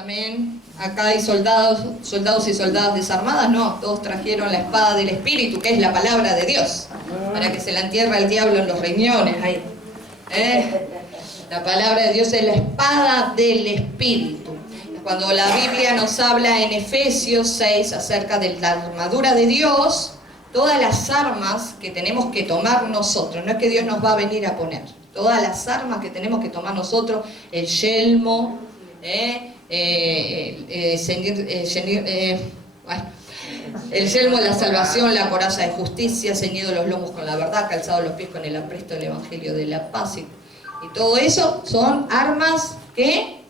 amén. Acá hay soldados y soldadas desarmadas, no, todos trajeron la espada del Espíritu, que es la palabra de Dios, para que se la entierre el diablo en los riñones, ahí. La palabra de Dios es la espada del Espíritu. Cuando la Biblia nos habla en Efesios 6 acerca de la armadura de Dios, todas las armas que tenemos que tomar nosotros, no es que Dios nos va a venir a poner, todas las armas que tenemos que tomar nosotros, el yelmo, el yelmo de la salvación, la coraza de justicia, ceñido los lomos con la verdad, calzado los pies con el apresto del evangelio de la paz, y todo eso son armas que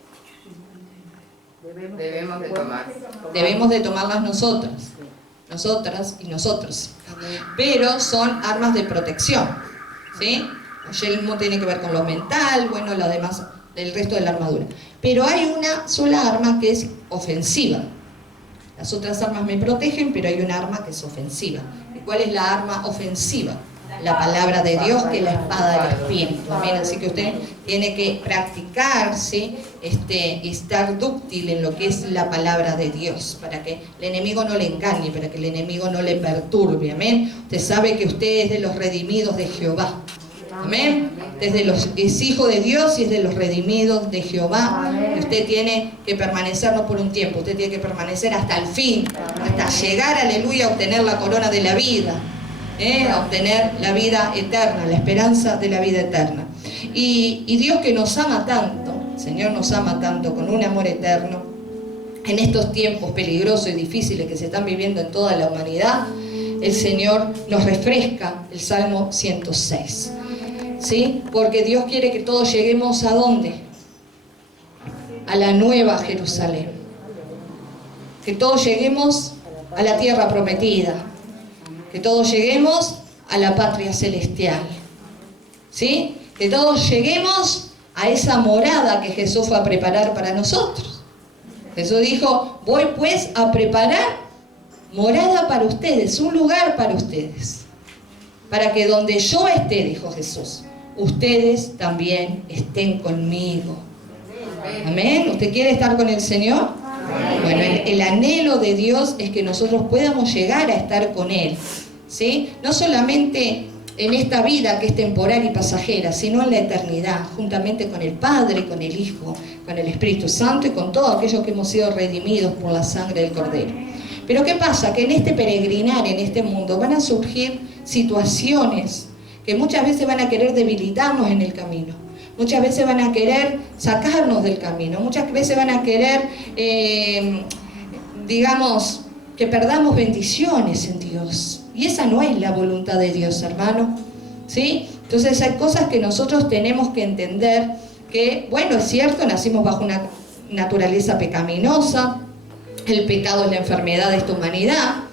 debemos de tomarlas nosotras y nosotros, pero son armas de protección, ¿sí? El yelmo tiene que ver con lo mental, bueno, lo demás, el resto de la armadura. Pero hay una sola arma que es ofensiva. Las otras armas me protegen, pero hay una arma que es ofensiva. ¿Y cuál es la arma ofensiva? La palabra de Dios, que es la espada del Espíritu. Amén. Así que usted tiene que practicar, ¿sí? Estar dúctil en lo que es la palabra de Dios, para que el enemigo no le engañe, para que el enemigo no le perturbe. Amén. Usted sabe que usted es de los redimidos de Jehová. Amén. Es hijo de Dios y es de los redimidos de Jehová. Y usted tiene que permanecer no por un tiempo, usted tiene que permanecer hasta el fin, hasta llegar, aleluya, a obtener la corona de la vida, a obtener la vida eterna, la esperanza de la vida eterna. Y Dios, que nos ama tanto, el Señor nos ama tanto con un amor eterno, en estos tiempos peligrosos y difíciles que se están viviendo en toda la humanidad, el Señor nos refresca el Salmo 106. ¿Sí? Porque Dios quiere que todos lleguemos ¿a dónde? A la nueva Jerusalén. Que todos lleguemos a la tierra prometida. Que todos lleguemos a la patria celestial. ¿Sí? Que todos lleguemos a esa morada que Jesús fue a preparar para nosotros. Jesús dijo, voy pues a preparar morada para ustedes, un lugar para ustedes. Para que donde yo esté, dijo Jesús, ustedes también estén conmigo. Amén. ¿Usted quiere estar con el Señor? Bueno, el anhelo de Dios es que nosotros podamos llegar a estar con Él, ¿sí? No solamente en esta vida que es temporal y pasajera, sino en la eternidad, juntamente con el Padre, con el Hijo, con el Espíritu Santo y con todos aquellos que hemos sido redimidos por la sangre del Cordero. Pero ¿qué pasa? Que en este peregrinar, en este mundo, van a surgir situaciones que muchas veces van a querer debilitarnos en el camino. Muchas veces van a querer sacarnos del camino. Muchas veces van a querer, digamos, que perdamos bendiciones en Dios. Y esa no es la voluntad de Dios, hermano. ¿Sí? Entonces hay cosas que nosotros tenemos que entender que, bueno, es cierto, nacimos bajo una naturaleza pecaminosa. El pecado es la enfermedad de esta humanidad,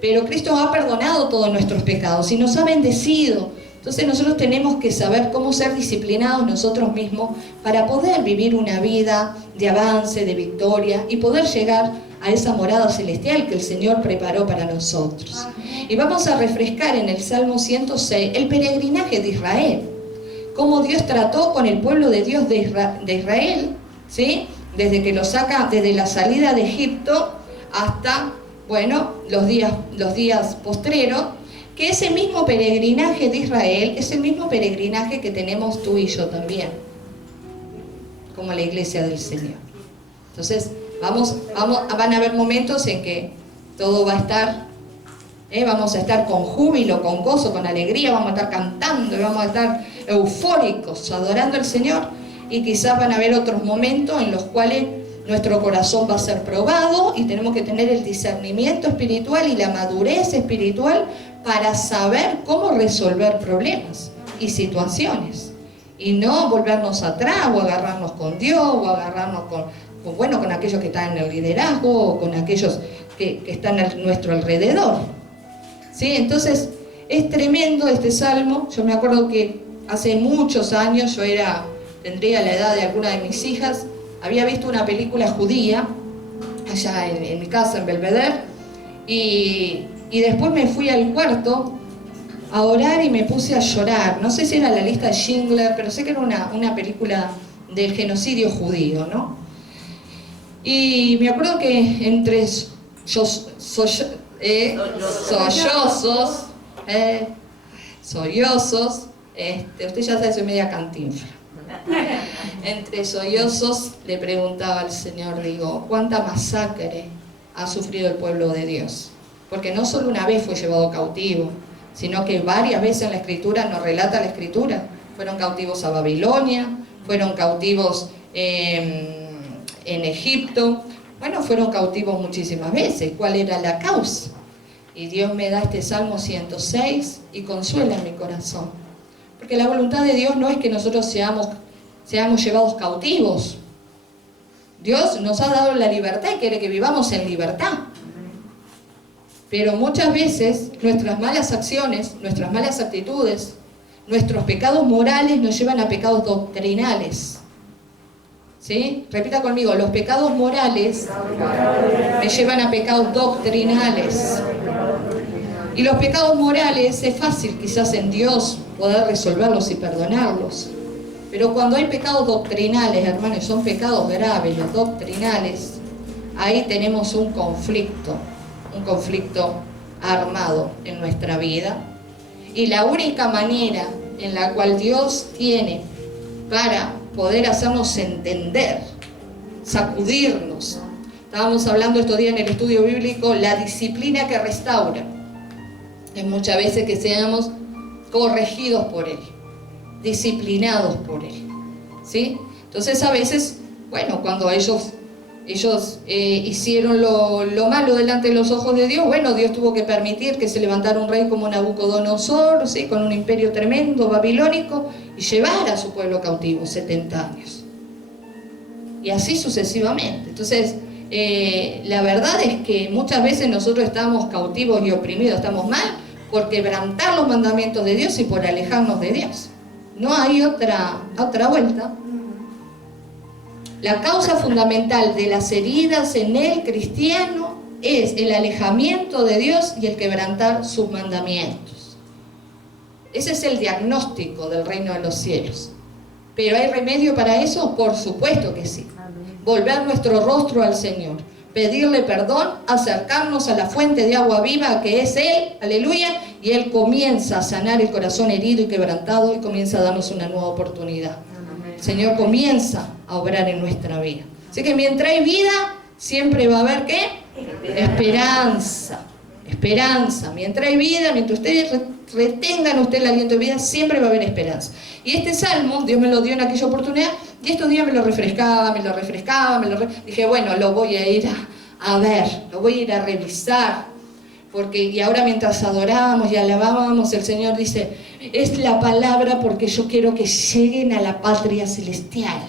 pero Cristo ha perdonado todos nuestros pecados y nos ha bendecido. Entonces nosotros tenemos que saber cómo ser disciplinados nosotros mismos para poder vivir una vida de avance, de victoria y poder llegar a esa morada celestial que el Señor preparó para nosotros. Y vamos a refrescar en el Salmo 106 el peregrinaje de Israel, cómo Dios trató con el pueblo de Dios de Israel, ¿sí? Desde que lo saca, desde la salida de Egipto hasta, bueno, los días postreros, que ese mismo peregrinaje de Israel es el mismo peregrinaje que tenemos tú y yo también, como la iglesia del Señor. Entonces, van a haber momentos en que todo va a estar, vamos a estar con júbilo, con gozo, con alegría, vamos a estar cantando y vamos a estar eufóricos, adorando al Señor. Y quizás van a haber otros momentos en los cuales nuestro corazón va a ser probado y tenemos que tener el discernimiento espiritual y la madurez espiritual para saber cómo resolver problemas y situaciones. Y no volvernos atrás o agarrarnos con Dios o agarrarnos con aquellos que están en el liderazgo o con aquellos que están a nuestro alrededor. ¿Sí? Entonces, es tremendo este salmo. Yo me acuerdo que hace muchos años, tendría la edad de alguna de mis hijas, había visto una película judía allá en mi casa, en Belvedere, y después me fui al cuarto a orar y me puse a llorar. No sé si era La lista de Schindler, pero sé que era una película del genocidio judío, ¿no? Y me acuerdo que entre sollozos, usted ya sabe, soy media cantinfla. Entre sollozos le preguntaba al Señor, digo, ¿cuánta masacre ha sufrido el pueblo de Dios? Porque no solo una vez fue llevado cautivo, sino que varias veces en la Escritura, nos relata la Escritura, fueron cautivos a Babilonia, fueron cautivos en Egipto, bueno, fueron cautivos muchísimas veces. ¿Cuál era la causa? Y Dios me da este Salmo 106 y consuela mi corazón. Porque la voluntad de Dios no es que nosotros seamos llevados cautivos. Dios nos ha dado la libertad y quiere que vivamos en libertad. Pero muchas veces nuestras malas acciones, nuestras malas actitudes, nuestros pecados morales nos llevan a pecados doctrinales. ¿Sí? Repita conmigo, los pecados morales me llevan a pecados doctrinales. Y los pecados morales es fácil quizás en Dios poder resolverlos y perdonarlos. Pero cuando hay pecados doctrinales, hermanos, son pecados graves, los doctrinales, ahí tenemos un conflicto armado en nuestra vida. Y la única manera en la cual Dios tiene para poder hacernos entender, sacudirnos. Estábamos hablando estos días en el estudio bíblico, la disciplina que restaura. Es muchas veces que seamos corregidos por Él, disciplinados por Él, ¿sí? Entonces a veces, bueno, cuando ellos hicieron lo malo delante de los ojos de Dios, bueno, Dios tuvo que permitir que se levantara un rey como Nabucodonosor, ¿sí? Con un imperio tremendo, babilónico, y llevara a su pueblo cautivo 70 años. Y así sucesivamente. Entonces, la verdad es que muchas veces nosotros estamos cautivos y oprimidos, estamos mal por quebrantar los mandamientos de Dios y por alejarnos de Dios. No hay otra vuelta. La causa fundamental de las heridas en el cristiano es el alejamiento de Dios y el quebrantar sus mandamientos. Ese es el diagnóstico del reino de los cielos. ¿Pero hay remedio para eso? Por supuesto que sí. Volver nuestro rostro al Señor, pedirle perdón, acercarnos a la fuente de agua viva que es Él, aleluya, y Él comienza a sanar el corazón herido y quebrantado y comienza a darnos una nueva oportunidad. El Señor comienza a obrar en nuestra vida. Así que mientras hay vida, siempre va a haber ¿qué? Esperanza. Esperanza. Mientras hay vida, mientras ustedes retengan el aliento de vida, siempre va a haber esperanza. Y este salmo, Dios me lo dio en aquella oportunidad, y estos días me lo refrescaba. Dije, bueno, lo voy a ir a ver, lo voy a ir a revisar. Y ahora mientras adorábamos y alabábamos, el Señor dice, es la palabra porque yo quiero que lleguen a la patria celestial.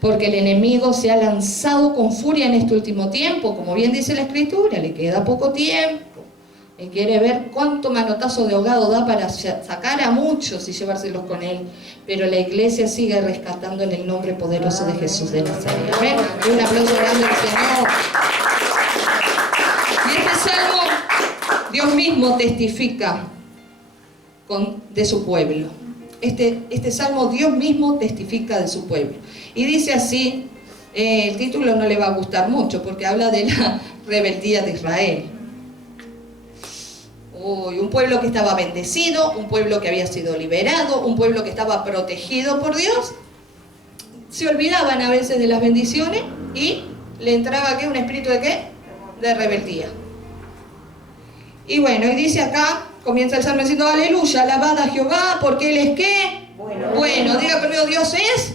Porque el enemigo se ha lanzado con furia en este último tiempo, como bien dice la Escritura, le queda poco tiempo. Él quiere ver cuánto manotazo de ahogado da para sacar a muchos y llevárselos con él. Pero la iglesia sigue rescatando en el nombre poderoso de Jesús de Nazaret. Amén. Y un aplauso grande al Señor. Y este salmo, Dios mismo testifica de su pueblo. Este salmo, Dios mismo testifica de su pueblo. Y dice así, el título no le va a gustar mucho porque habla de la rebeldía de Israel. Un pueblo que estaba bendecido, un pueblo que había sido liberado, un pueblo que estaba protegido por Dios. Se olvidaban a veces de las bendiciones y le entraba ¿qué? Un espíritu de ¿qué? De rebeldía. Y bueno, y dice acá, comienza el salmo diciendo, aleluya, alabad a Jehová, porque Él es ¿qué? Bueno, diga conmigo, Dios es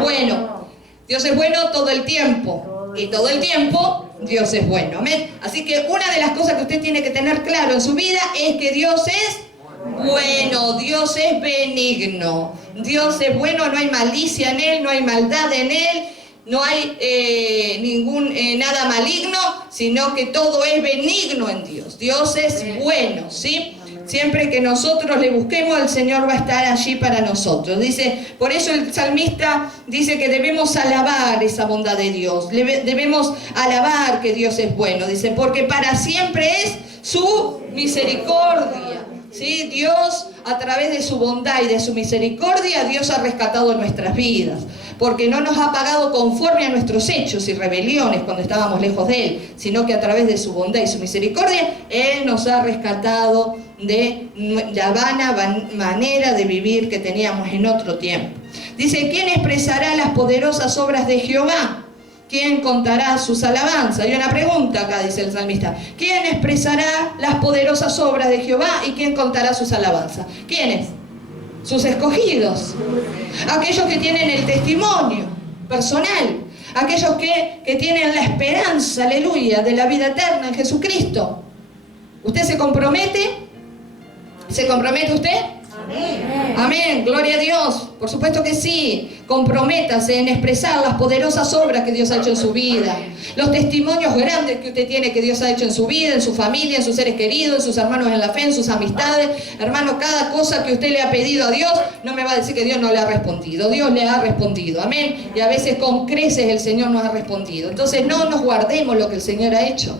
bueno. Dios es bueno todo el tiempo. Y todo el tiempo Dios es bueno. ¿Amén? Así que una de las cosas que usted tiene que tener claro en su vida es que Dios es bueno, Dios es benigno. Dios es bueno, no hay malicia en Él, no hay maldad en Él, no hay nada maligno, sino que todo es benigno en Dios. Dios es bueno, ¿sí? Siempre que nosotros le busquemos, el Señor va a estar allí para nosotros. Dice, por eso el salmista dice que debemos alabar esa bondad de Dios. Debemos alabar que Dios es bueno. Dice, porque para siempre es su misericordia. ¿Sí? Dios, a través de su bondad y de su misericordia, Dios ha rescatado nuestras vidas. Porque no nos ha pagado conforme a nuestros hechos y rebeliones cuando estábamos lejos de Él, sino que a través de su bondad y su misericordia, Él nos ha rescatado de la vana manera de vivir que teníamos en otro tiempo. Dice, ¿quién expresará las poderosas obras de Jehová? ¿Quién contará sus alabanzas? Hay una pregunta acá, dice el salmista. ¿Quién expresará las poderosas obras de Jehová y quién contará sus alabanzas? ¿Quiénes? Sus escogidos. Aquellos que tienen el testimonio personal. Aquellos que tienen la esperanza, aleluya, de la vida eterna en Jesucristo. ¿Usted se compromete? ¿Se compromete usted? Amén. Amén, gloria a Dios. Por supuesto que sí. Comprométase en expresar las poderosas obras que Dios ha hecho en su vida. Los testimonios grandes que usted tiene que Dios ha hecho en su vida, en su familia, en sus seres queridos, en sus hermanos en la fe, en sus amistades. Hermano, cada cosa que usted le ha pedido a Dios, no me va a decir que Dios no le ha respondido. Dios le ha respondido, amén. Y a veces con creces el Señor nos ha respondido. Entonces no nos guardemos lo que el Señor ha hecho.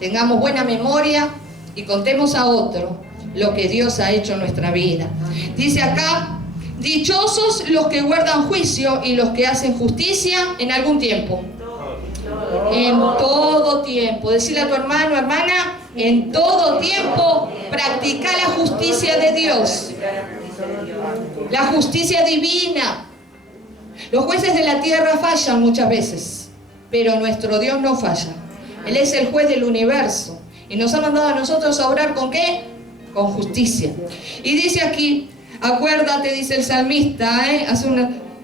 Tengamos buena memoria y contemos a otro lo que Dios ha hecho en nuestra vida. Dice acá, dichosos los que guardan juicio y los que hacen justicia en algún tiempo. En todo tiempo. Decirle a tu hermano, hermana, en todo tiempo practica la justicia de Dios. La justicia divina. Los jueces de la tierra fallan muchas veces, pero nuestro Dios no falla. Él es el juez del universo y nos ha mandado a nosotros a orar ¿con qué? Con justicia. Y dice aquí, acuérdate, dice el salmista,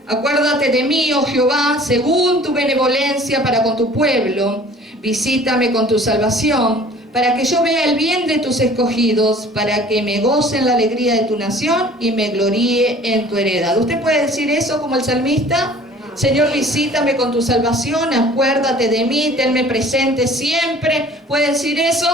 acuérdate de mí, oh Jehová, según tu benevolencia para con tu pueblo, visítame con tu salvación, para que yo vea el bien de tus escogidos, para que me goce en la alegría de tu nación y me gloríe en tu heredad. ¿Usted puede decir eso como el salmista? Señor, visítame con tu salvación, acuérdate de mí, tenme presente siempre. ¿Puede decir eso?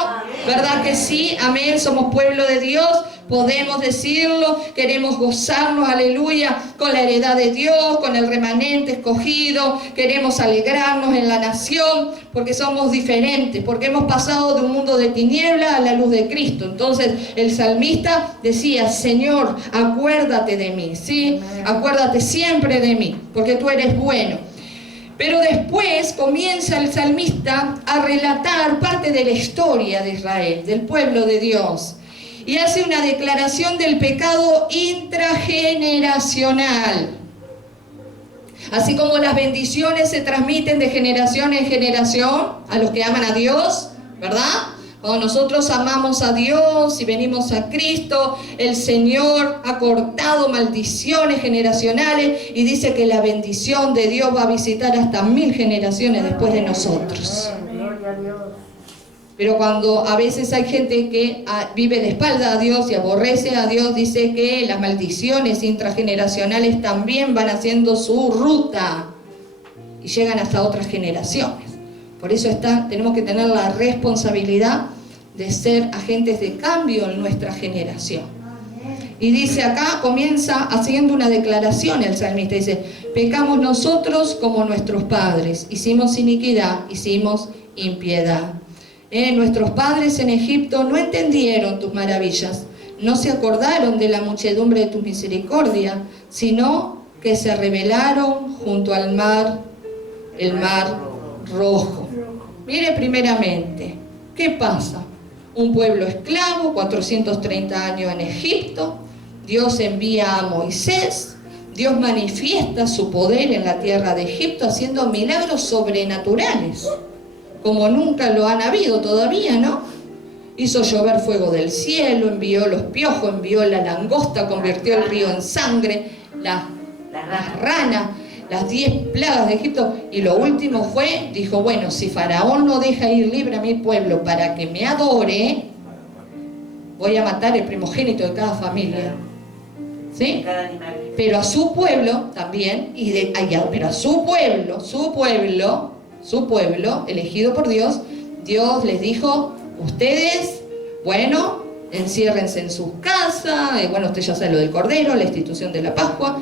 ¿Verdad que sí? Amén, somos pueblo de Dios, podemos decirlo, queremos gozarnos, aleluya, con la heredad de Dios, con el remanente escogido, queremos alegrarnos en la nación, porque somos diferentes, porque hemos pasado de un mundo de tiniebla a la luz de Cristo. Entonces el salmista decía, Señor, acuérdate de mí, ¿sí? Acuérdate siempre de mí, porque tú eres bueno. Pero después comienza el salmista a relatar parte de la historia de Israel, del pueblo de Dios. Y hace una declaración del pecado intrageneracional. Así como las bendiciones se transmiten de generación en generación a los que aman a Dios, ¿verdad? Cuando nosotros amamos a Dios y venimos a Cristo, el Señor ha cortado maldiciones generacionales y dice que la bendición de Dios va a visitar hasta 1000 generaciones después de nosotros. Pero cuando a veces hay gente que vive de espalda a Dios y aborrece a Dios, dice que las maldiciones intrageneracionales también van haciendo su ruta y llegan hasta otras generaciones. Por eso tenemos que tener la responsabilidad de ser agentes de cambio en nuestra generación. Y dice acá, comienza haciendo una declaración el salmista, dice, pecamos nosotros como nuestros padres, hicimos iniquidad, hicimos impiedad. Nuestros padres en Egipto no entendieron tus maravillas, no se acordaron de la muchedumbre de tu misericordia, sino que se rebelaron junto al mar, el mar rojo. Mire primeramente, ¿qué pasa? Un pueblo esclavo, 430 años en Egipto, Dios envía a Moisés, Dios manifiesta su poder en la tierra de Egipto haciendo milagros sobrenaturales, como nunca lo han habido todavía, ¿no? Hizo llover fuego del cielo, envió los piojos, envió la langosta, convirtió el río en sangre, las ranas, las 10 plagas de Egipto, y lo último fue, dijo, bueno, si Faraón no deja ir libre a mi pueblo para que me adore, voy a matar el primogénito de cada familia. ¿Sí? Pero a su pueblo también, pero a su pueblo, elegido por Dios, Dios les dijo, ustedes, bueno, enciérrense en sus casas, bueno, usted ya sabe lo del Cordero, la institución de la Pascua,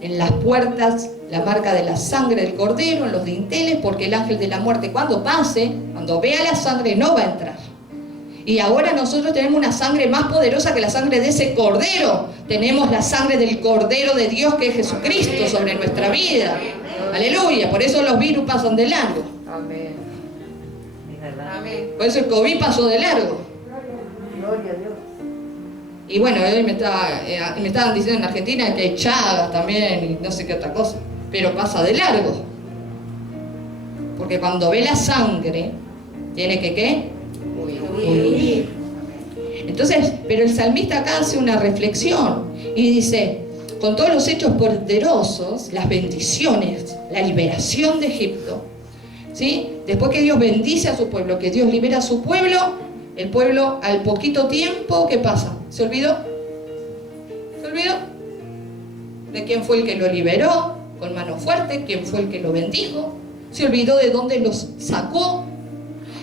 en las puertas la marca de la sangre del Cordero, en los dinteles, porque el ángel de la muerte cuando pase, cuando vea la sangre no va a entrar. Y ahora nosotros tenemos una sangre más poderosa que la sangre de ese Cordero. Tenemos la sangre del Cordero de Dios, que es Jesucristo, sobre nuestra vida. Aleluya. Por eso los virus pasan de largo. Amén. Por eso el COVID pasó de largo. Gloria a Dios. Y bueno, hoy me estaban diciendo en Argentina que hay chagas también y no sé qué otra cosa. Pero pasa de largo. Porque cuando ve la sangre, tiene que ¿qué? Huir. Entonces, pero el salmista acá hace una reflexión y dice, con todos los hechos poderosos, las bendiciones, la liberación de Egipto, ¿sí? Después que Dios bendice a su pueblo, que Dios libera a su pueblo, el pueblo al poquito tiempo, ¿qué pasa? ¿Se olvidó? ¿Se olvidó? ¿De quién fue el que lo liberó con mano fuerte? ¿Quién fue el que lo bendijo? ¿Se olvidó de dónde los sacó?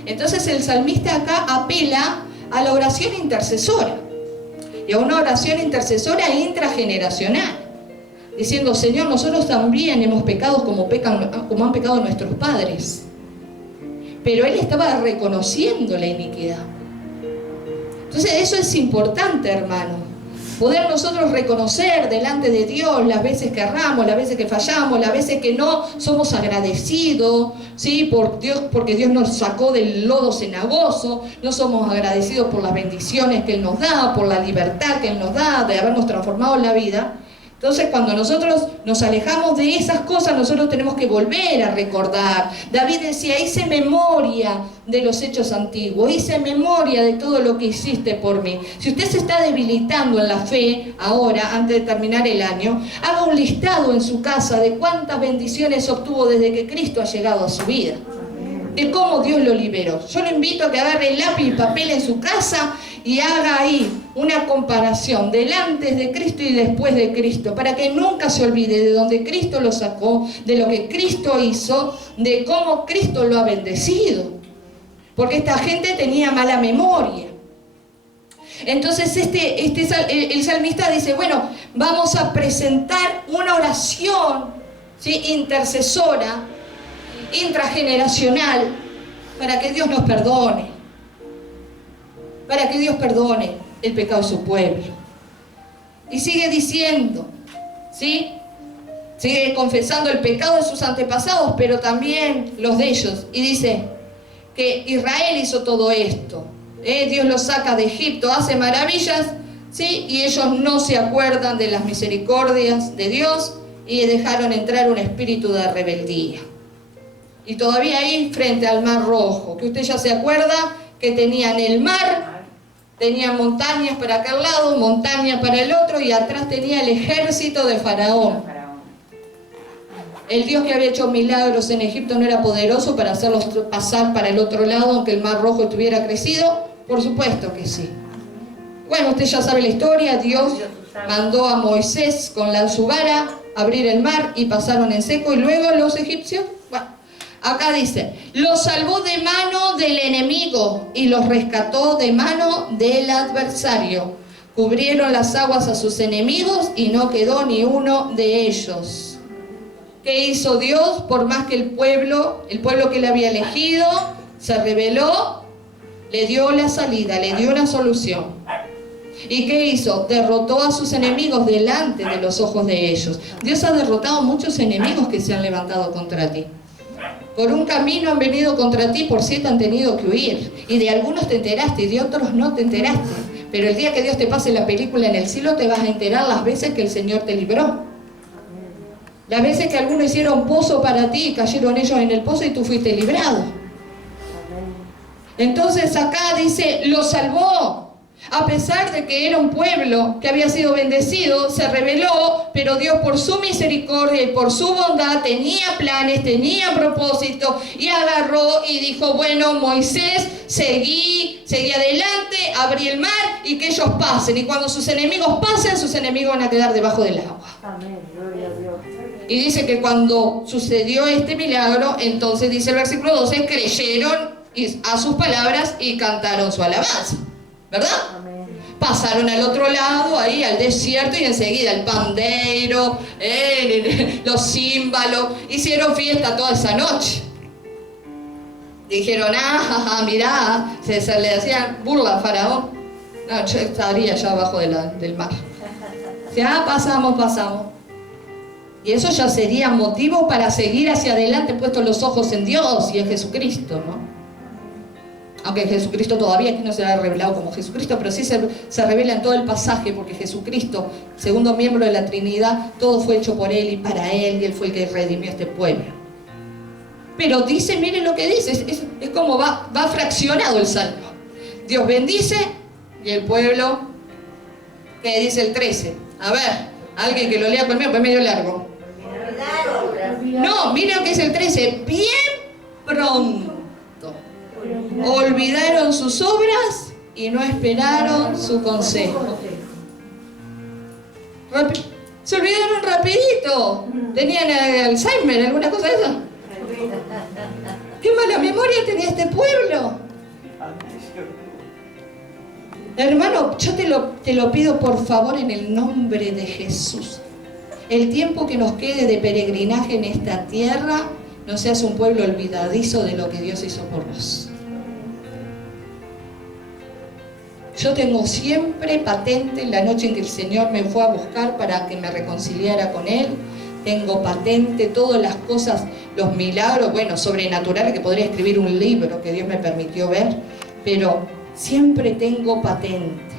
Entonces el salmista acá apela a la oración intercesora, y a una oración intercesora intrageneracional, diciendo, Señor, nosotros también hemos pecado como han pecado nuestros padres. Pero él estaba reconociendo la iniquidad. Entonces eso es importante, hermano. Poder nosotros reconocer delante de Dios las veces que erramos, las veces que fallamos, las veces que no somos agradecidos, ¿sí? Por Dios, porque Dios nos sacó del lodo cenagoso, no somos agradecidos por las bendiciones que Él nos da, por la libertad que Él nos da, de habernos transformado en la vida. Entonces, cuando nosotros nos alejamos de esas cosas, nosotros tenemos que volver a recordar. David decía, hice memoria de los hechos antiguos, hice memoria de todo lo que hiciste por mí. Si usted se está debilitando en la fe ahora, antes de terminar el año, haga un listado en su casa de cuántas bendiciones obtuvo desde que Cristo ha llegado a su vida, de cómo Dios lo liberó. Yo lo invito a que agarre lápiz y papel en su casa y haga ahí una comparación del antes de Cristo y después de Cristo, para que nunca se olvide de dónde Cristo lo sacó, de lo que Cristo hizo, de cómo Cristo lo ha bendecido. Porque esta gente tenía mala memoria. Entonces el salmista dice, bueno, vamos a presentar una oración, ¿sí?, intercesora, intrageneracional, para que Dios nos perdone, para que Dios perdone el pecado de su pueblo. Y sigue diciendo, ¿sí?, sigue confesando el pecado de sus antepasados, pero también los de ellos, y dice que Israel hizo todo esto, Dios los saca de Egipto, hace maravillas, ¿sí?, y ellos no se acuerdan de las misericordias de Dios y dejaron entrar un espíritu de rebeldía. Y todavía ahí frente al Mar Rojo, que usted ya se acuerda que tenían el mar, tenían montañas para aquel lado, montañas para el otro, y atrás tenía el ejército de Faraón. El Dios que había hecho milagros en Egipto no era poderoso para hacerlos pasar para el otro lado, aunque el Mar Rojo estuviera crecido. Por supuesto que sí. Bueno, usted ya sabe la historia. Dios mandó a Moisés con su vara abrir el mar y pasaron en seco, y luego los egipcios, bueno, acá dice, los salvó de mano del enemigo y los rescató de mano del adversario. Cubrieron las aguas a sus enemigos y no quedó ni uno de ellos. ¿Qué hizo Dios? Por más que el pueblo que él había elegido se rebeló, le dio la salida, le dio una solución. ¿Y qué hizo? Derrotó a sus enemigos delante de los ojos de ellos. Dios ha derrotado muchos enemigos que se han levantado contra ti. Por un camino han venido contra ti, por 7 han tenido que huir. Y de algunos te enteraste y de otros no te enteraste. Pero el día que Dios te pase la película en el cielo, te vas a enterar las veces que el Señor te libró. Las veces que algunos hicieron pozo para ti y cayeron ellos en el pozo y tú fuiste librado. Entonces acá dice, lo salvó. A pesar de que era un pueblo que había sido bendecido, se rebeló, pero Dios por su misericordia y por su bondad tenía planes, tenía propósito, y agarró y dijo, bueno, Moisés, seguí adelante, abrí el mar y que ellos pasen. Y cuando sus enemigos pasen, sus enemigos van a quedar debajo del agua. Amén, gloria a Dios. Y dice que cuando sucedió este milagro, entonces dice el versículo 12, creyeron a sus palabras y cantaron su alabanza. ¿Verdad? Amén. Pasaron al otro lado, ahí al desierto, y enseguida el pandeiro, los címbalos, hicieron fiesta toda esa noche. Dijeron, mirá, se le hacían burla a Faraón. No, yo estaría allá abajo del mar. Dice, pasamos. Y eso ya sería motivo para seguir hacia adelante, puestos los ojos en Dios y en Jesucristo, ¿no? Aunque Jesucristo todavía aquí no se ha revelado como Jesucristo, pero sí se revela en todo el pasaje, porque Jesucristo, segundo miembro de la Trinidad, todo fue hecho por Él y para Él, y Él fue el que redimió a este pueblo. Pero dice, miren lo que dice, es como va fraccionado el Salmo. Dios bendice y el pueblo, ¿qué dice el 13? A ver, alguien que lo lea conmigo, pues medio largo. No, miren lo que dice el 13. Bien pronto olvidaron sus obras y no esperaron su consejo. Se olvidaron rapidito. ¿Tenían Alzheimer, alguna cosa de eso? ¡Qué mala memoria tenía este pueblo! Hermano, yo te lo pido por favor en el nombre de Jesús. El tiempo que nos quede de peregrinaje en esta tierra, no seas un pueblo olvidadizo de lo que Dios hizo por vos. Yo tengo siempre patente la noche en que el Señor me fue a buscar para que me reconciliara con Él. Tengo patente todas las cosas, los milagros, bueno, sobrenaturales, que podría escribir un libro que Dios me permitió ver, pero siempre tengo patente.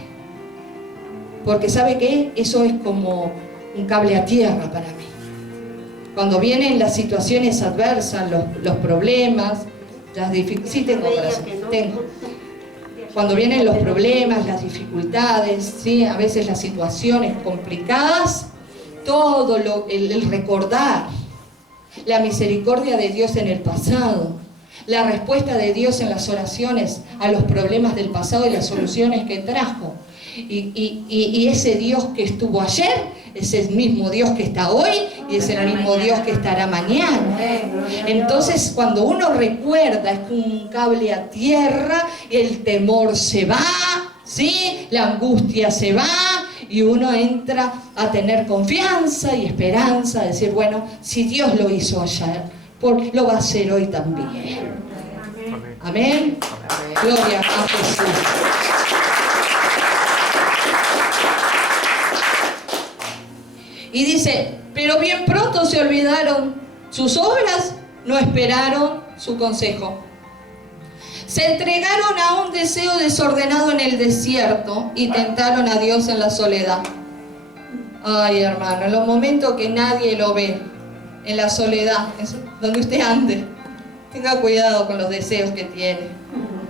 Porque ¿sabe qué? Eso es como un cable a tierra para mí. Cuando vienen las situaciones adversas, los problemas, las dificultades, sí tengo corazón, tengo. Cuando vienen los problemas, las dificultades, ¿sí? A veces las situaciones complicadas, todo el recordar la misericordia de Dios en el pasado, la respuesta de Dios en las oraciones a los problemas del pasado y las soluciones que trajo. Y ese Dios que estuvo ayer es el mismo Dios que está hoy y es el mismo Dios que estará mañana. Entonces, cuando uno recuerda, es como un cable a tierra, el temor se va, ¿sí? La angustia se va y uno entra a tener confianza y esperanza, a decir, bueno, si Dios lo hizo ayer, lo va a hacer hoy también. Amén. Gloria a Jesús. Y dice, pero bien pronto se olvidaron sus obras, no esperaron su consejo. Se entregaron a un deseo desordenado en el desierto y tentaron a Dios en la soledad. Ay, hermano, en los momentos que nadie lo ve, en la soledad, donde usted ande, tenga cuidado con los deseos que tiene.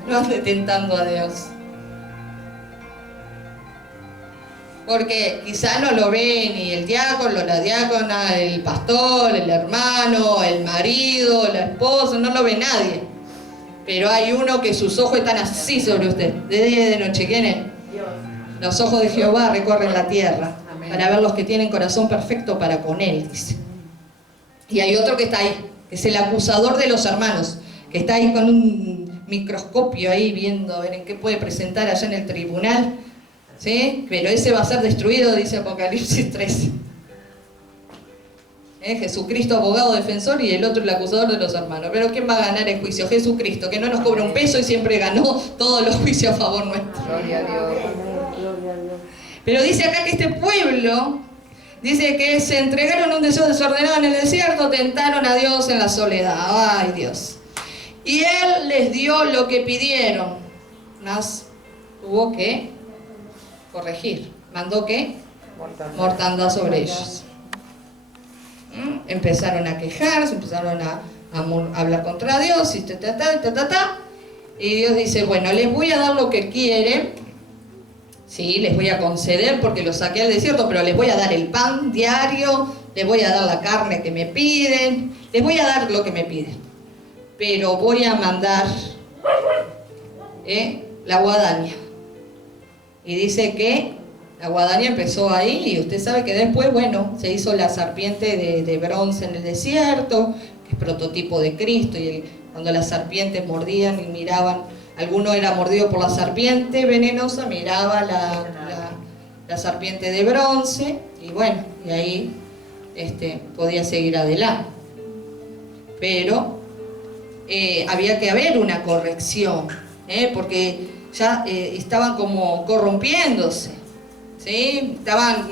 No ande tentando a Dios. Porque quizá no lo ve ni el diácono, la diácona, el pastor, el hermano, el marido, la esposa, no lo ve nadie. Pero hay uno que sus ojos están así sobre usted, de día y de noche. ¿Quién es? Dios. Los ojos de Jehová recorren la tierra. Amén. Para ver los que tienen corazón perfecto para con Él, dice. Y hay otro que está ahí, que es el acusador de los hermanos, que está ahí con un microscopio ahí viendo a ver en qué puede presentar allá en el tribunal. ¿Sí? Pero ese va a ser destruido, dice Apocalipsis 13. Jesucristo, abogado defensor, y el otro el acusador de los hermanos. Pero ¿quién va a ganar el juicio? Jesucristo, que no nos cobra un peso y siempre ganó todos los juicios a favor nuestro. Gloria a Dios. Pero dice acá que este pueblo, dice que se entregaron a un deseo desordenado en el desierto, tentaron a Dios en la soledad. Ay, Dios. Y Él les dio lo que pidieron, mas tuvo que corregir. ¿Mandó qué? Mortandad sobre ellos. Empezaron a quejarse, empezaron a hablar contra Dios y y Dios dice, bueno, les voy a dar lo que quieren, sí, les voy a conceder porque los saqué al desierto, pero les voy a dar el pan diario, les voy a dar la carne que me piden, les voy a dar lo que me piden, pero voy a mandar la guadaña. Y dice que la guadaña empezó ahí y usted sabe que después, bueno, se hizo la serpiente de bronce en el desierto, que es prototipo de Cristo, y cuando las serpientes mordían y miraban, alguno era mordido por la serpiente venenosa, miraba la serpiente de bronce y bueno, y ahí podía seguir adelante. Pero había que haber una corrección, porque ya estaban como corrompiéndose, ¿sí? Estaban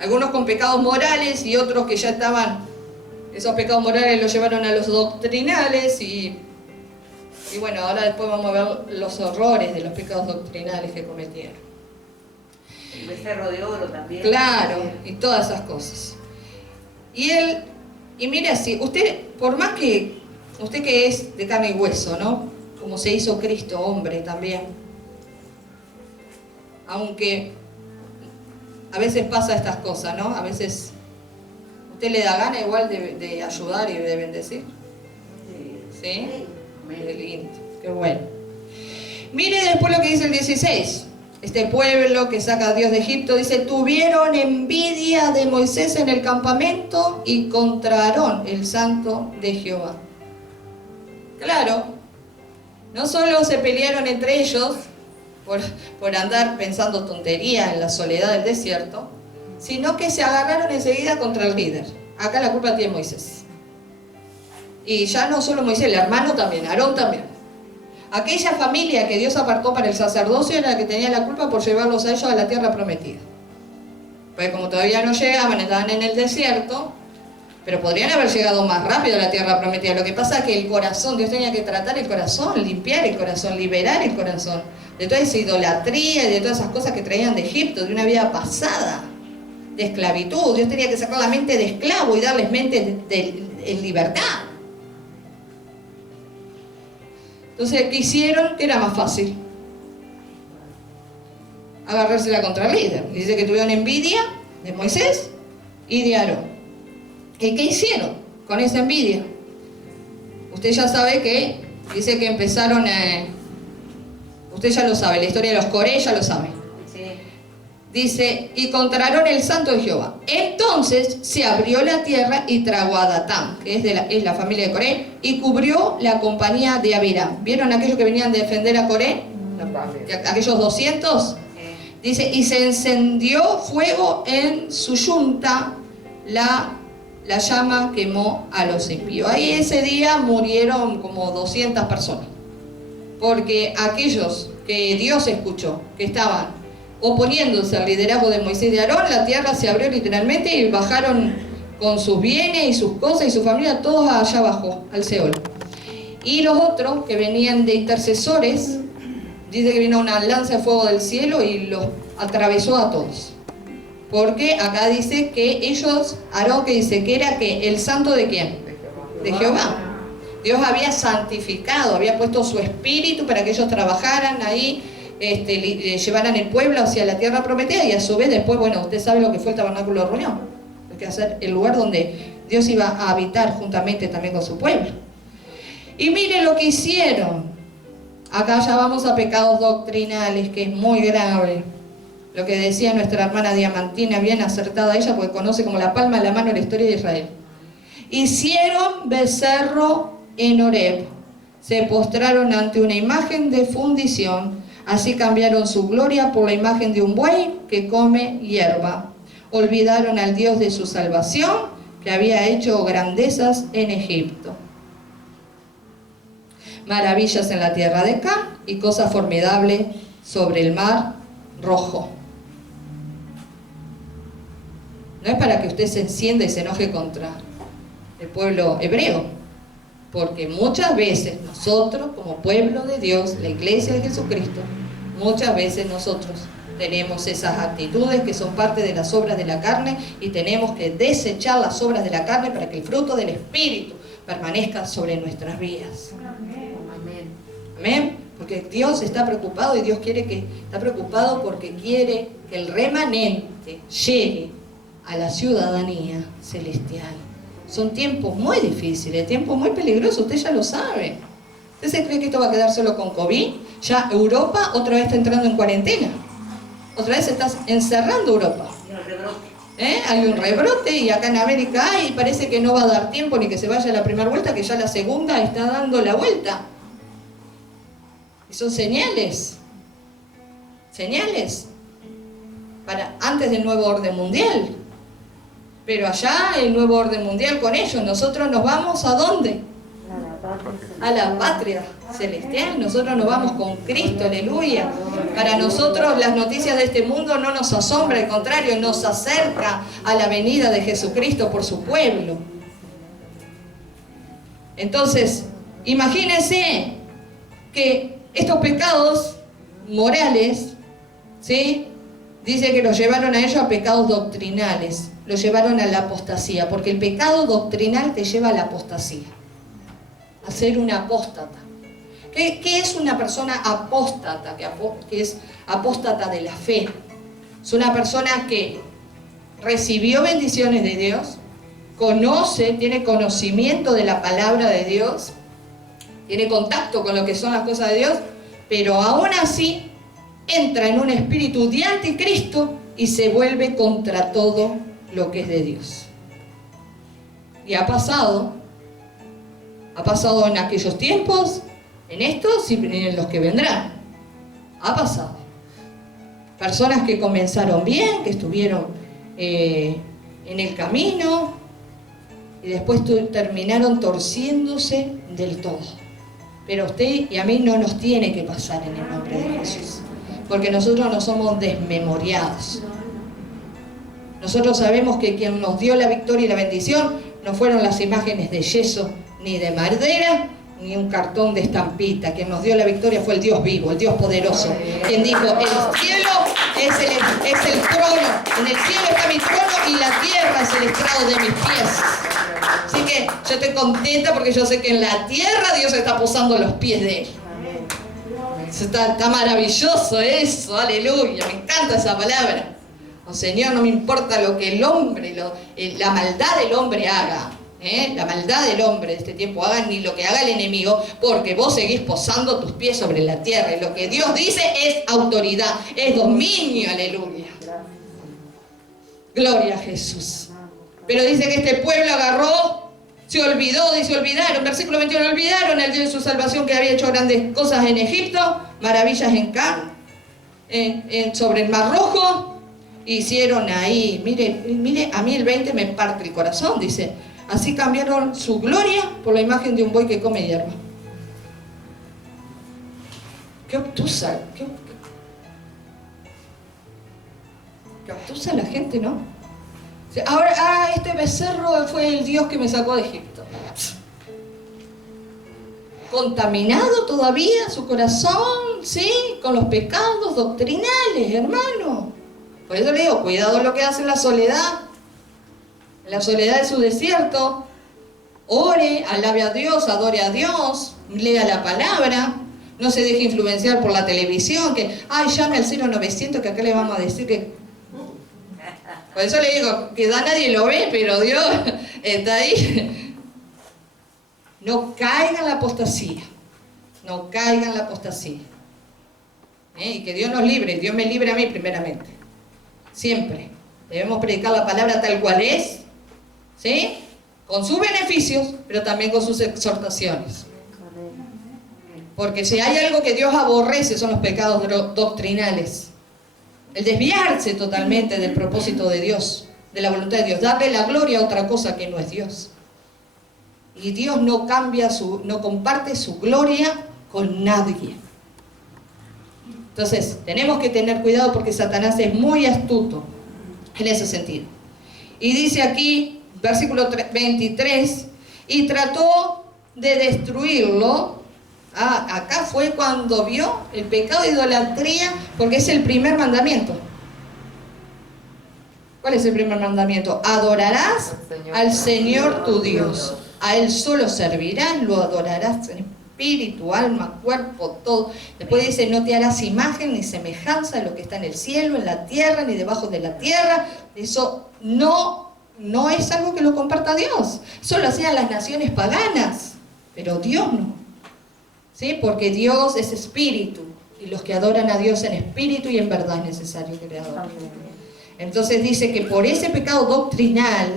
algunos con pecados morales y otros que ya estaban, esos pecados morales los llevaron a los doctrinales y bueno, ahora después vamos a ver los horrores de los pecados doctrinales que cometieron. El becerro de oro también. Claro, y todas esas cosas. Y mire así, usted, por más que, usted que es de carne y hueso, ¿no? Como se hizo Cristo, hombre también. Aunque a veces pasa estas cosas, ¿no? A veces usted le da gana igual de ayudar y de bendecir. ¿Sí? Qué lindo, qué bueno. Mire después lo que dice el 16. Este pueblo que saca a Dios de Egipto, dice, tuvieron envidia de Moisés en el campamento y contra Aarón, el santo de Jehová. Claro, no solo se pelearon entre ellos por andar pensando tontería en la soledad del desierto, sino que se agarraron enseguida contra el líder. Acá la culpa tiene Moisés. Y ya no solo Moisés, el hermano también, Aarón también. Aquella familia que Dios apartó para el sacerdocio era la que tenía la culpa por llevarlos a ellos a la tierra prometida. Pues como todavía no llegaban, estaban en el desierto, pero podrían haber llegado más rápido a la tierra prometida. Lo que pasa es que el corazón, Dios tenía que tratar el corazón, limpiar el corazón, liberar el corazón de toda esa idolatría y de todas esas cosas que traían de Egipto, de una vida pasada, de esclavitud. Dios tenía que sacar la mente de esclavo y darles mente en libertad. Entonces, ¿qué hicieron? Que era más fácil agarrársela contra el líder. Dice que tuvieron envidia de Moisés y de Aarón. ¿Y qué hicieron con esa envidia? Usted ya sabe que dice que empezaron usted ya lo sabe, la historia de los Coré ya lo sabe. Sí. Dice, y contra Aarón el santo de Jehová. Entonces se abrió la tierra y tragó a Datán, que es la familia de Coré, y cubrió la compañía de Abiram. ¿Vieron aquellos que venían a defender a Coré? Aquellos 200. Dice, y se encendió fuego en su yunta, la llama quemó a los impíos. Ahí ese día murieron como 200 personas. Porque aquellos que Dios escuchó, que estaban oponiéndose al liderazgo de Moisés y de Aarón, la tierra se abrió literalmente y bajaron con sus bienes y sus cosas y su familia, todos allá abajo, al Seol. Y los otros que venían de intercesores, dice que vino una lanza de fuego del cielo y los atravesó a todos. Porque acá dice que ellos, Aarón que dice que era que el santo de quién? De Jehová. Dios había santificado, había puesto su espíritu para que ellos trabajaran ahí, llevaran el pueblo hacia la tierra prometida y a su vez después, bueno, usted sabe lo que fue el tabernáculo de reunión, que hacer el lugar donde Dios iba a habitar juntamente también con su pueblo. Y miren lo que hicieron. Acá ya vamos a pecados doctrinales, que es muy grave. Lo que decía nuestra hermana Diamantina, bien acertada ella, porque conoce como la palma de la mano la historia de Israel. Hicieron becerro en Horeb, se postraron ante una imagen de fundición, así cambiaron su gloria por la imagen de un buey que come hierba. Olvidaron al Dios de su salvación, que había hecho grandezas en Egipto. Maravillas en la tierra de Cam y cosas formidables sobre el mar Rojo. No es para que usted se encienda y se enoje contra el pueblo hebreo, porque muchas veces nosotros, como pueblo de Dios, la iglesia de Jesucristo, muchas veces nosotros tenemos esas actitudes que son parte de las obras de la carne y tenemos que desechar las obras de la carne para que el fruto del Espíritu permanezca sobre nuestras vidas. Amén. Amén. Porque Dios está preocupado y Dios está preocupado porque quiere que el remanente llegue a la ciudadanía celestial. Son tiempos muy difíciles, tiempos muy peligrosos, usted ya lo sabe. ¿Usted se cree que esto va a quedar solo con COVID? Ya Europa otra vez está entrando en cuarentena. Otra vez se está encerrando Europa. Hay un rebrote y acá en América y parece que no va a dar tiempo ni que se vaya la primera vuelta, que ya la segunda está dando la vuelta. Y son señales para antes del nuevo orden mundial. Pero allá el nuevo orden mundial con ellos, nosotros nos vamos ¿a dónde? a la patria celestial. Nosotros nos vamos con Cristo, aleluya. Para nosotros las noticias de este mundo no nos asombran, al contrario, nos acerca a la venida de Jesucristo por su pueblo. Entonces, imagínense que estos pecados morales, ¿sí?, dice que los llevaron a ellos a pecados doctrinales, los llevaron a la apostasía, porque el pecado doctrinal te lleva a la apostasía, a ser un apóstata. ¿Qué es una persona apóstata? Que es apóstata de la fe. Es una persona que recibió bendiciones de Dios, conoce, tiene conocimiento de la palabra de Dios, tiene contacto con lo que son las cosas de Dios, pero aún así entra en un espíritu de anticristo y se vuelve contra todo lo que es de Dios. Y ha pasado en aquellos tiempos, en estos y en los que vendrán. Ha pasado. Personas que comenzaron bien, que estuvieron en el camino y después terminaron torciéndose del todo. Pero a usted y a mí no nos tiene que pasar en el nombre de Jesús, porque nosotros no somos desmemoriados. Nosotros sabemos que quien nos dio la victoria y la bendición no fueron las imágenes de yeso ni de madera, ni un cartón de estampita. Quien nos dio la victoria fue el Dios vivo, el Dios poderoso, quien dijo: el cielo es el trono, en el cielo está mi trono y la tierra es el estrado de mis pies. Así que yo estoy contenta porque yo sé que en la tierra Dios está posando los pies de Él. Está maravilloso eso, aleluya, me encanta esa palabra. Oh Señor, no me importa lo que el hombre, la maldad del hombre haga, la maldad del hombre de este tiempo haga, ni lo que haga el enemigo, porque vos seguís posando tus pies sobre la tierra. Y lo que Dios dice es autoridad, es dominio, aleluya. Gloria a Jesús. Pero dice que este pueblo agarró, se olvidó, dice olvidaron, versículo 21, olvidaron el Dios de su salvación, que había hecho grandes cosas en Egipto, maravillas en Can, sobre el Mar Rojo. Hicieron ahí, mire, a mí el 20 me parte el corazón, dice: así cambiaron su gloria por la imagen de un buey que come hierba. Qué obtusa, qué obtusa la gente, ¿no? Ahora, este becerro fue el Dios que me sacó de Egipto. Contaminado todavía su corazón, ¿sí?, con los pecados doctrinales, hermano. Por eso le digo, cuidado lo que hace en la soledad de su desierto. Ore, alabe a Dios, adore a Dios, lea la palabra, no se deje influenciar por la televisión, que, llame al 0900 que acá le vamos a decir que... Por eso le digo, que nadie lo ve, pero Dios está ahí. No caigan en la apostasía, no caigan en la apostasía. Y que Dios nos libre, Dios me libre a mí primeramente. Siempre debemos predicar la palabra tal cual es, ¿sí?, con sus beneficios, pero también con sus exhortaciones. Porque si hay algo que Dios aborrece son los pecados doctrinales. El desviarse totalmente del propósito de Dios, de la voluntad de Dios, darle la gloria a otra cosa que no es Dios. Y Dios no comparte su gloria con nadie. Entonces, tenemos que tener cuidado porque Satanás es muy astuto en ese sentido. Y dice aquí, versículo 23, y trató de destruirlo. Acá fue cuando vio el pecado de idolatría, porque es el primer mandamiento. ¿Cuál es el primer mandamiento? Adorarás al Señor tu Dios. A Él solo servirás, lo adorarás en espíritu, alma, cuerpo, todo. Después dice: no te harás imagen ni semejanza de lo que está en el cielo, en la tierra, ni debajo de la tierra. Eso no es algo que lo comparta Dios. Eso lo hacían las naciones paganas, pero Dios no. ¿Sí? Porque Dios es espíritu, y los que adoran a Dios en espíritu y en verdad es necesario que le adoren. Entonces dice que por ese pecado doctrinal,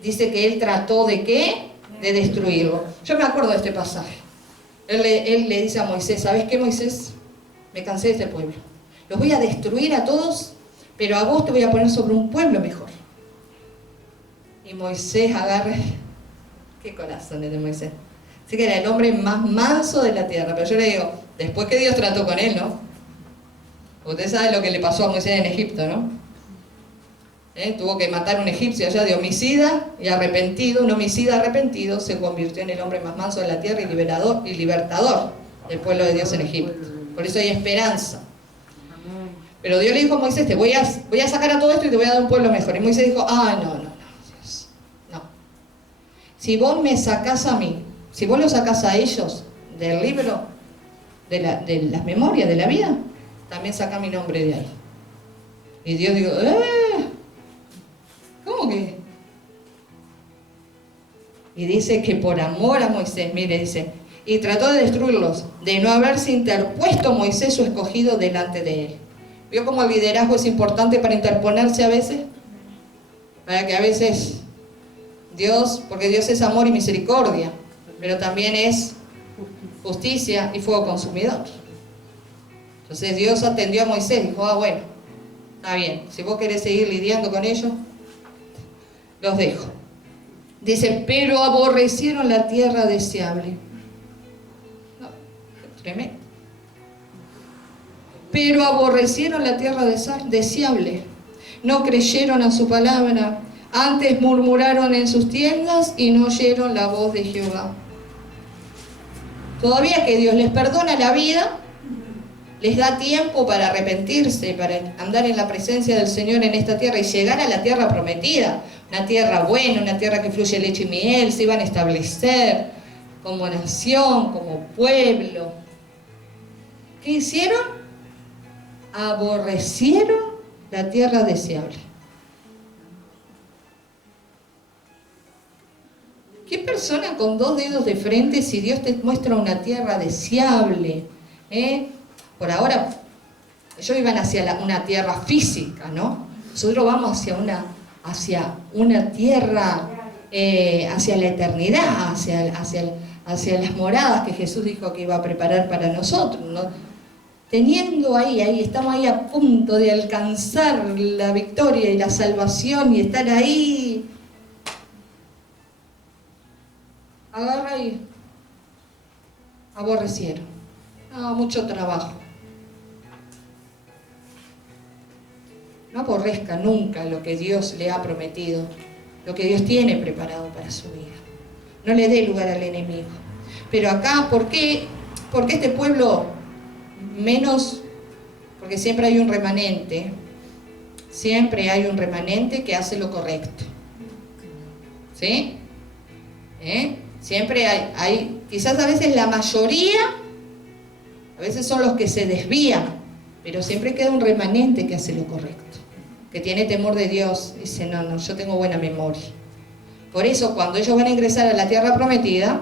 dice que Él trató de ¿qué? De destruirlo. Yo me acuerdo de este pasaje. Él le dice a Moisés: ¿sabes qué, Moisés? Me cansé de este pueblo. Los voy a destruir a todos, pero a vos te voy a poner sobre un pueblo mejor. Y Moisés agarra... ¿Qué corazón es de Moisés? Así que era el hombre más manso de la tierra. Pero yo le digo, después que Dios trató con él, ¿no? Usted sabe lo que le pasó a Moisés en Egipto, ¿no? Tuvo que matar a un egipcio allá de homicida y arrepentido. Un homicida arrepentido se convirtió en el hombre más manso de la tierra y libertador del pueblo de Dios en Egipto. Por eso hay esperanza. Pero Dios le dijo a Moisés, te voy a sacar a todo esto y te voy a dar un pueblo mejor. Y Moisés dijo, no, Dios, no. Si vos me sacás a mí, si vos lo sacás a ellos del libro de las memorias de la vida, también saca mi nombre de ahí. Y Dios dijo, ¿cómo que? Y dice que por amor a Moisés, mire, dice, y trató de destruirlos, de no haberse interpuesto Moisés su escogido delante de él. ¿Vio cómo el liderazgo es importante para interponerse a veces? Para que a veces Dios, porque Dios es amor y misericordia, pero también es justicia y fuego consumidor. Entonces Dios atendió a Moisés, dijo, bueno, está bien, si vos querés seguir lidiando con ellos, los dejo. Dice, pero aborrecieron la tierra deseable. No, tremendo. Pero aborrecieron la tierra deseable. No creyeron a su palabra. Antes murmuraron en sus tiendas y no oyeron la voz de Jehová. Todavía que Dios les perdona la vida, les da tiempo para arrepentirse, para andar en la presencia del Señor en esta tierra y llegar a la tierra prometida. Una tierra buena, una tierra que fluye leche y miel, se iban a establecer como nación, como pueblo. ¿Qué hicieron? Aborrecieron la tierra deseable. ¿Qué persona con dos dedos de frente si Dios te muestra una tierra deseable? Por ahora, ellos iban hacia una tierra física, ¿no? Nosotros vamos hacia una tierra, hacia la eternidad, hacia las moradas que Jesús dijo que iba a preparar para nosotros, ¿no? Teniendo ahí, estamos ahí a punto de alcanzar la victoria y la salvación y estar ahí. Agarra y aborrecieron. Mucho trabajo. No aborrezca nunca lo que Dios le ha prometido, lo que Dios tiene preparado para su vida. No le dé lugar al enemigo. Pero acá, ¿por qué este pueblo menos? Porque siempre hay un remanente. Siempre hay un remanente que hace lo correcto. ¿Sí? Siempre hay, quizás a veces la mayoría, a veces son los que se desvían, pero siempre queda un remanente que hace lo correcto, que tiene temor de Dios, dice, no, yo tengo buena memoria. Por eso, cuando ellos van a ingresar a la tierra prometida,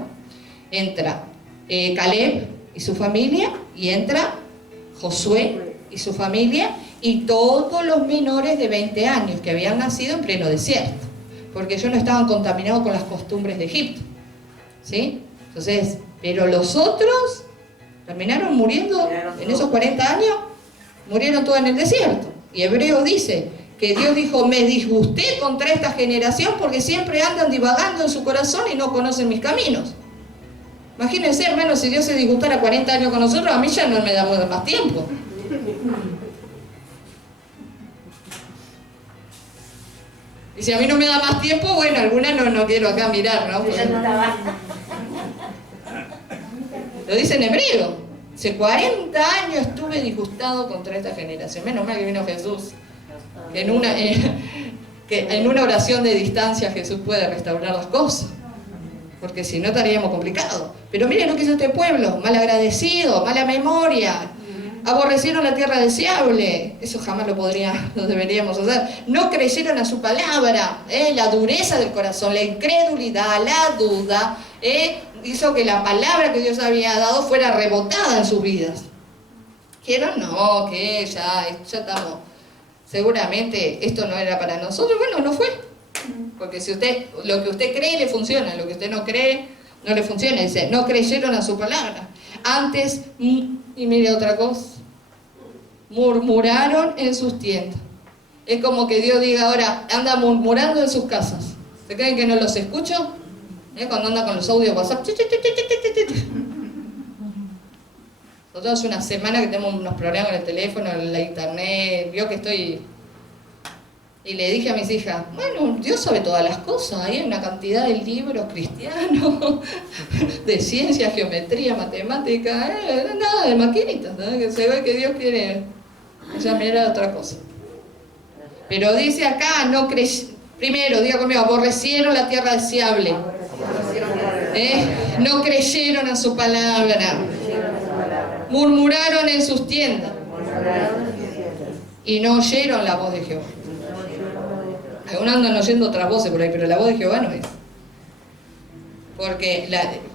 entra Caleb y su familia, y entra Josué y su familia, y todos los menores de 20 años que habían nacido en pleno desierto, porque ellos no estaban contaminados con las costumbres de Egipto. ¿Sí? Entonces, pero los otros terminaron muriendo en esos 40 años, murieron todos en el desierto. Y Hebreos dice que Dios dijo, me disgusté contra esta generación porque siempre andan divagando en su corazón y no conocen mis caminos. Imagínense, hermanos, si Dios se disgustara 40 años con nosotros, a mí ya no me da más tiempo. Y si a mí no me da más tiempo, bueno, alguna no quiero acá mirar, ¿no? Porque lo dice en hebreo. Hace 40 años estuve disgustado contra esta generación. Menos mal que vino Jesús. Que en una oración de distancia Jesús puede restaurar las cosas. Porque si no estaríamos complicados. Pero miren lo que hizo este pueblo. Malagradecido, mala memoria. Aborrecieron la tierra deseable. Eso jamás lo deberíamos hacer. No creyeron a su palabra. La dureza del corazón, la incredulidad, la duda, hizo que la palabra que Dios había dado fuera rebotada en sus vidas. ¿Quieren? No, que ya estamos. Seguramente esto no era para nosotros. Bueno, no fue. Porque si lo que usted cree le funciona, lo que usted no cree no le funciona. Dice, no creyeron a su palabra. Antes, y mire otra cosa, murmuraron en sus tiendas. Es como que Dios diga ahora, anda murmurando en sus casas. ¿Se creen que no los escucho? Cuando anda con los audios de WhatsApp. Nosotros hace una semana que tenemos unos problemas con el teléfono, la internet, vio que estoy... Y le dije a mis hijas, bueno, Dios sabe todas las cosas, hay una cantidad de libros cristianos, de ciencia, geometría, matemática, nada de maquinitas, ¿no? Que se ve que Dios quiere que ya me era otra cosa. Pero dice acá, no primero, diga conmigo, aborrecieron la tierra deseable, no creyeron a su palabra, murmuraron en sus tiendas y no oyeron la voz de Jehová. Algunos andan oyendo otras voces por ahí, pero la voz de Jehová no es. Porque,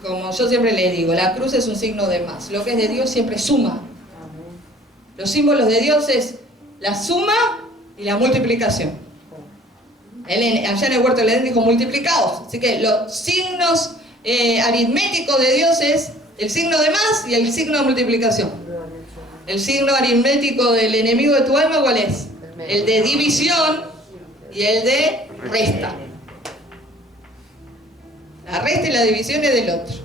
como yo siempre le digo, la cruz es un signo de más. Lo que es de Dios siempre suma. Los símbolos de Dios es la suma y la multiplicación. Allá en el huerto de Edén dijo multiplicados. Así que los signos aritméticos de Dios es el signo de más y el signo de multiplicación. El signo aritmético del enemigo de tu alma, ¿cuál es? El de división y el de resta. La resta y la división es del otro.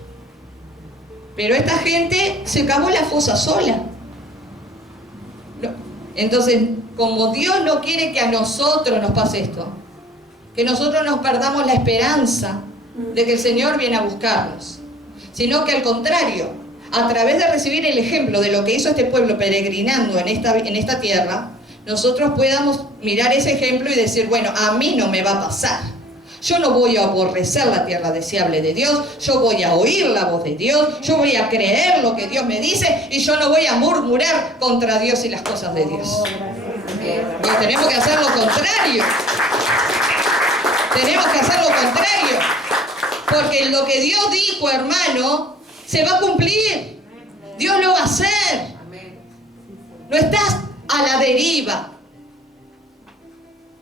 Pero esta gente se cavó la fosa sola. Entonces, como Dios no quiere que a nosotros nos pase esto, que nosotros nos perdamos la esperanza de que el Señor viene a buscarnos, sino que al contrario, a través de recibir el ejemplo de lo que hizo este pueblo peregrinando en esta tierra, nosotros podamos mirar ese ejemplo y decir, bueno, a mí no me va a pasar. Yo no voy a aborrecer la tierra deseable de Dios, yo voy a oír la voz de Dios, yo voy a creer lo que Dios me dice y yo no voy a murmurar contra Dios y las cosas de Dios. Porque tenemos que hacer lo contrario. Tenemos que hacer lo contrario. Porque lo que Dios dijo, hermano, se va a cumplir. Dios lo va a hacer. No estás a la deriva.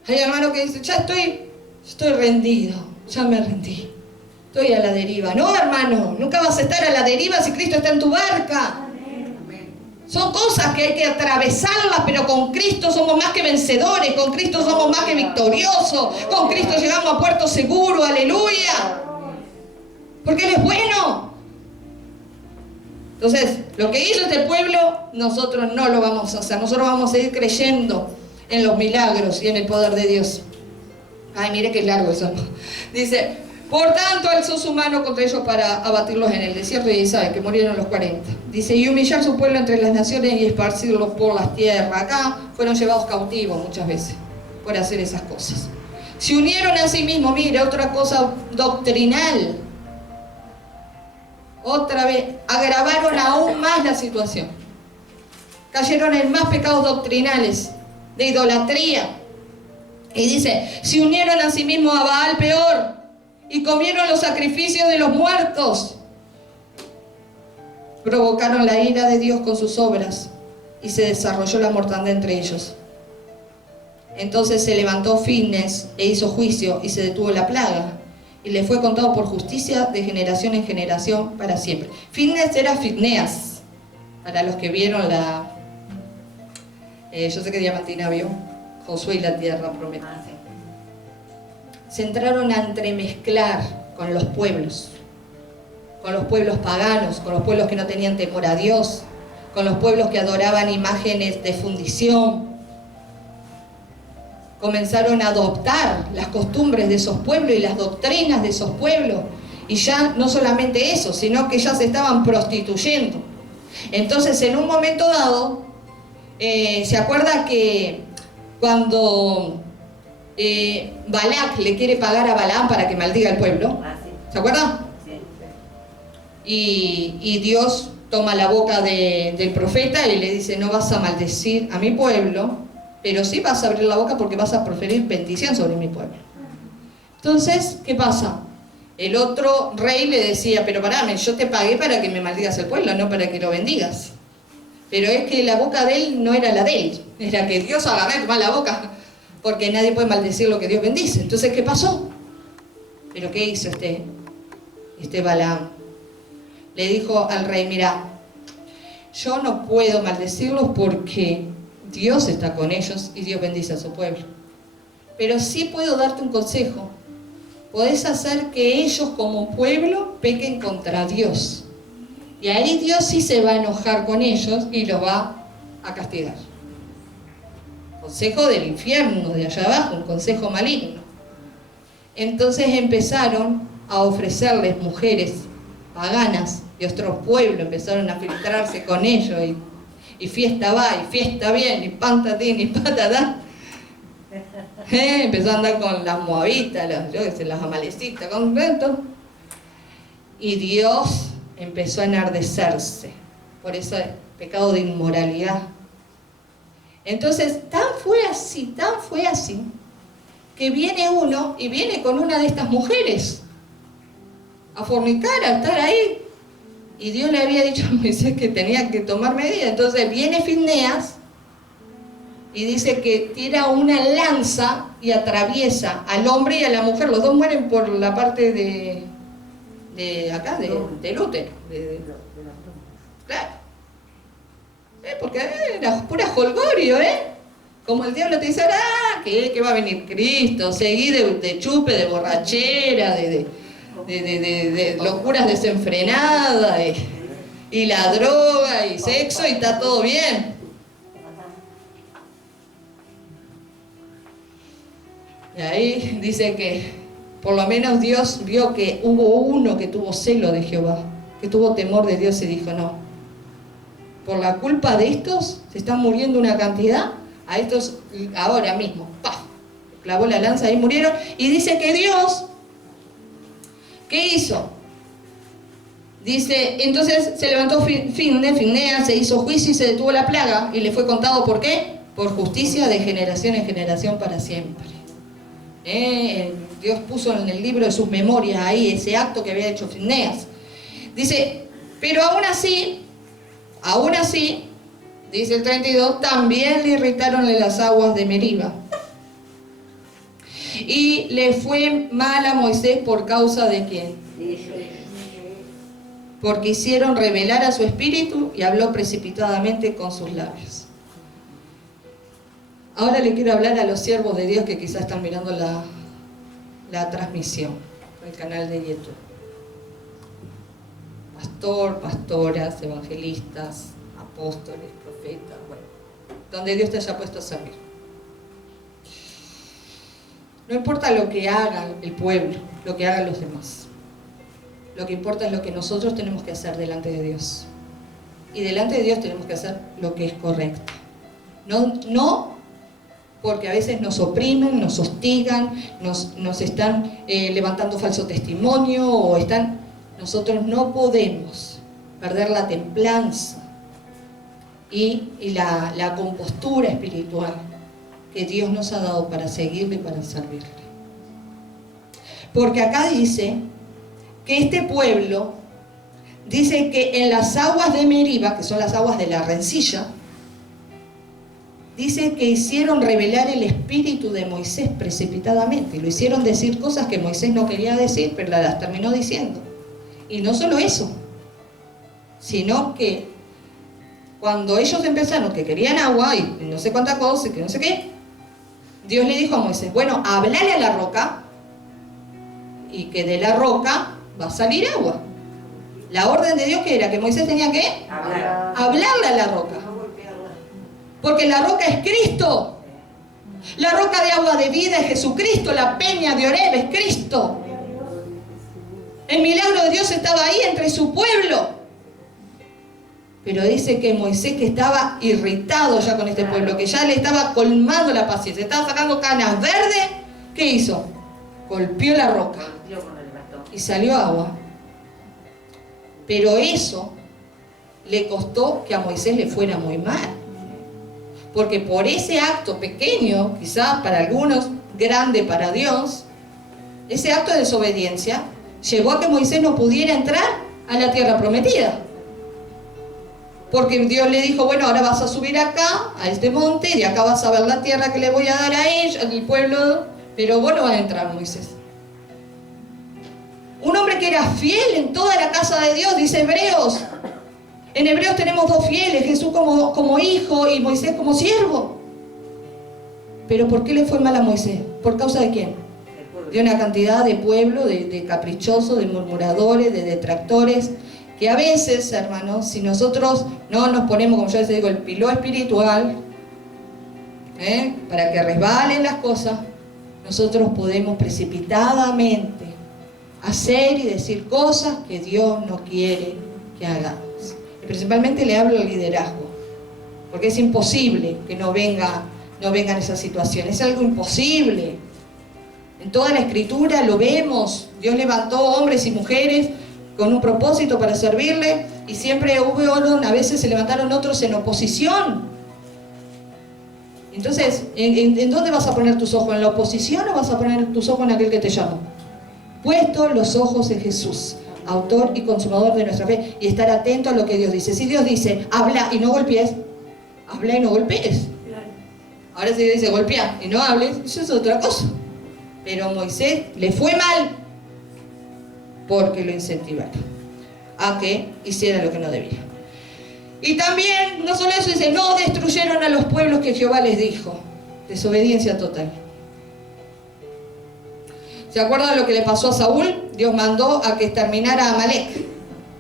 Hay hermanos que dicen, ya estoy rendido, ya me rendí, estoy a la deriva. No, hermano, nunca vas a estar a la deriva si Cristo está en tu barca. Son cosas que hay que atravesarlas, pero con Cristo somos más que vencedores, con Cristo somos más que victoriosos, con Cristo llegamos a puerto seguro, aleluya, porque Él es bueno. Entonces, lo que hizo este pueblo, nosotros no lo vamos a hacer. Nosotros vamos a seguir creyendo en los milagros y en el poder de Dios. Ay, mire qué largo eso. Dice, por tanto alzó su mano contra ellos para abatirlos en el desierto de Israel, que murieron los 40. Dice, y humillar su pueblo entre las naciones y esparcirlos por las tierras. Acá fueron llevados cautivos muchas veces por hacer esas cosas. Se unieron a sí mismos, mire, otra cosa doctrinal. Otra vez, agravaron aún más la situación. Cayeron en más pecados doctrinales, de idolatría. Y dice, se unieron a sí mismos a Baal peor, y comieron los sacrificios de los muertos. Provocaron la ira de Dios con sus obras, y se desarrolló la mortandad entre ellos. Entonces se levantó Finnes e hizo juicio, y se detuvo la plaga. Y le fue contado por justicia de generación en generación para siempre. Finnes era Finneas, para los que vieron la... yo sé que Diamantina vio Josué y la tierra prometida. Se entraron a entremezclar con los pueblos paganos, con los pueblos que no tenían temor a Dios, con los pueblos que adoraban imágenes de fundición. Comenzaron a adoptar las costumbres de esos pueblos y las doctrinas de esos pueblos. Y ya no solamente eso, sino que ya se estaban prostituyendo. Entonces, en un momento dado, ¿se acuerda que cuando Balac le quiere pagar a Balaam para que maldiga al pueblo? ¿Se acuerda? Y Dios toma la boca del profeta y le dice, no vas a maldecir a mi pueblo, pero sí vas a abrir la boca porque vas a proferir bendición sobre mi pueblo. Entonces, ¿qué pasa? El otro rey le decía, pero parame, yo te pagué para que me maldigas el pueblo, no para que lo bendigas. Pero es que la boca de él no era la de él, era que Dios agarró y tomó la boca, porque nadie puede maldecir lo que Dios bendice. Entonces, ¿qué pasó? ¿Pero qué hizo este Balaam? Le dijo al rey, mira, yo no puedo maldecirlos porque Dios está con ellos y Dios bendice a su pueblo. Pero sí puedo darte un consejo. podés hacer que ellos como pueblo pequen contra Dios. Y ahí Dios sí se va a enojar con ellos y los va a castigar. Consejo del infierno, de allá abajo, un consejo maligno. Entonces empezaron a ofrecerles mujeres paganas de otros pueblos, empezaron a filtrarse con ellos y fiesta va, y fiesta viene, y pantatín, y patatán. Empezó a andar con las moabitas, las amalecitas, con esto. Y Dios empezó a enardecerse por ese pecado de inmoralidad. Entonces, tan fue así, que viene uno y viene con una de estas mujeres a fornicar, a estar ahí. Y Dios le había dicho a Moisés que tenía que tomar medidas. Entonces viene Fineas y dice que tira una lanza y atraviesa al hombre y a la mujer. Los dos mueren por la parte de acá, del útero. Claro. Porque era pura jolgorio, Como el diablo te dice, que va a venir Cristo, seguí de chupe, de borrachera, de locuras desenfrenadas, y la droga, y sexo, y está todo bien. Y ahí dice que por lo menos Dios vio que hubo uno que tuvo celo de Jehová, que tuvo temor de Dios y dijo, no, por la culpa de estos se están muriendo una cantidad, a estos ahora mismo, ¡paf!, clavó la lanza y murieron. Y dice que Dios, ¿qué hizo? Dice, entonces se levantó Fineas, se hizo juicio y se detuvo la plaga, y le fue contado, ¿por qué? Por justicia de generación en generación para siempre. Dios puso en el libro de sus memorias ahí ese acto que había hecho Fineas. Dice, pero aún así, dice el 32, también le irritaron las aguas de Meriba. Y le fue mal a Moisés por causa de ¿quién? Porque hicieron revelar a su espíritu y habló precipitadamente con sus labios. Ahora le quiero hablar a los siervos de Dios que quizás están mirando la transmisión, el canal de YouTube. Pastoras, evangelistas, apóstoles, profetas, bueno, donde Dios te haya puesto a servir. No importa lo que haga el pueblo, lo que hagan los demás. Lo que importa es lo que nosotros tenemos que hacer delante de Dios. Y delante de Dios tenemos que hacer lo que es correcto. No porque a veces nos oprimen, nos hostigan, nos están levantando falso testimonio o están... Nosotros no podemos perder la templanza y la compostura espiritual que Dios nos ha dado para seguirle y para servirle. Porque acá dice que este pueblo, dice que en las aguas de Meriba, que son las aguas de la rencilla, dice que hicieron revelar el espíritu de Moisés precipitadamente. Lo hicieron decir cosas que Moisés no quería decir, pero las terminó diciendo. Y no solo eso, sino que cuando ellos empezaron que querían agua y no sé cuánta cosa, que no sé qué, Dios le dijo a Moisés, bueno, hablale a la roca y que de la roca va a salir agua. La orden de Dios que era que Moisés tenía que hablarle a la roca. Porque la roca es Cristo. La roca de agua de vida es Jesucristo. La peña de Oreb es Cristo. El milagro de Dios estaba ahí entre su pueblo. Pero dice que Moisés, que estaba irritado ya con este pueblo, que ya le estaba colmando la paciencia, estaba sacando canas verdes, ¿qué hizo? Golpeó la roca y salió agua. Pero eso le costó que a Moisés le fuera muy mal. Porque por ese acto pequeño, quizás para algunos, grande para Dios, ese acto de desobediencia llevó a que Moisés no pudiera entrar a la tierra prometida. Porque Dios le dijo, bueno, ahora vas a subir acá, a este monte, y de acá vas a ver la tierra que le voy a dar a ellos, al pueblo, pero vos no vas a entrar, Moisés. Un hombre que era fiel en toda la casa de Dios, dice Hebreos. En Hebreos tenemos dos fieles, Jesús como hijo y Moisés como siervo. Pero ¿por qué le fue mal a Moisés? ¿Por causa de quién? de una cantidad de pueblo, de caprichosos, de murmuradores, de detractores, que a veces, hermanos, si nosotros no nos ponemos, como yo les digo, el piló espiritual, para que resbalen las cosas, nosotros podemos precipitadamente hacer y decir cosas que Dios no quiere que hagamos. Y principalmente le hablo al liderazgo, porque es imposible que no vengan esas situaciones, es algo imposible. En toda la Escritura lo vemos, Dios levantó hombres y mujeres con un propósito para servirle, y siempre a veces se levantaron otros en oposición. Entonces, ¿en dónde vas a poner tus ojos? ¿En la oposición o vas a poner tus ojos en aquel que te llamó? Puesto los ojos en Jesús, autor y consumador de nuestra fe, y estar atento a lo que Dios dice. Si Dios dice, habla y no golpees, habla y no golpees. Ahora si Dios dice, golpea y no hables, eso es otra cosa. Pero Moisés le fue mal porque lo incentivaron a que hiciera lo que no debía. Y también, no solo eso, dice, no destruyeron a los pueblos que Jehová les dijo. Desobediencia total. ¿Se acuerdan de lo que le pasó a Saúl? Dios mandó a que exterminara a Amalek,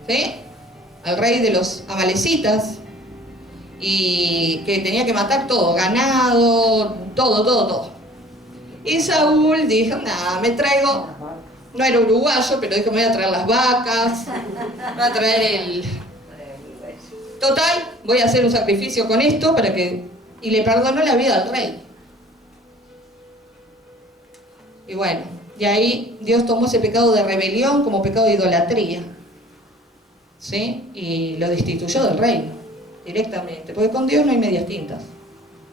¿sí? Al rey de los amalecitas, y que tenía que matar todo, ganado, todo. Y Saúl dijo, nada, me traigo, no era uruguayo, pero dijo, me voy a traer las vacas, me voy a traer el... Total, voy a hacer un sacrificio con esto para que... Y le perdonó la vida al rey. Y bueno, y ahí Dios tomó ese pecado de rebelión como pecado de idolatría, ¿sí? Y lo destituyó del reino, directamente. Porque con Dios no hay medias tintas.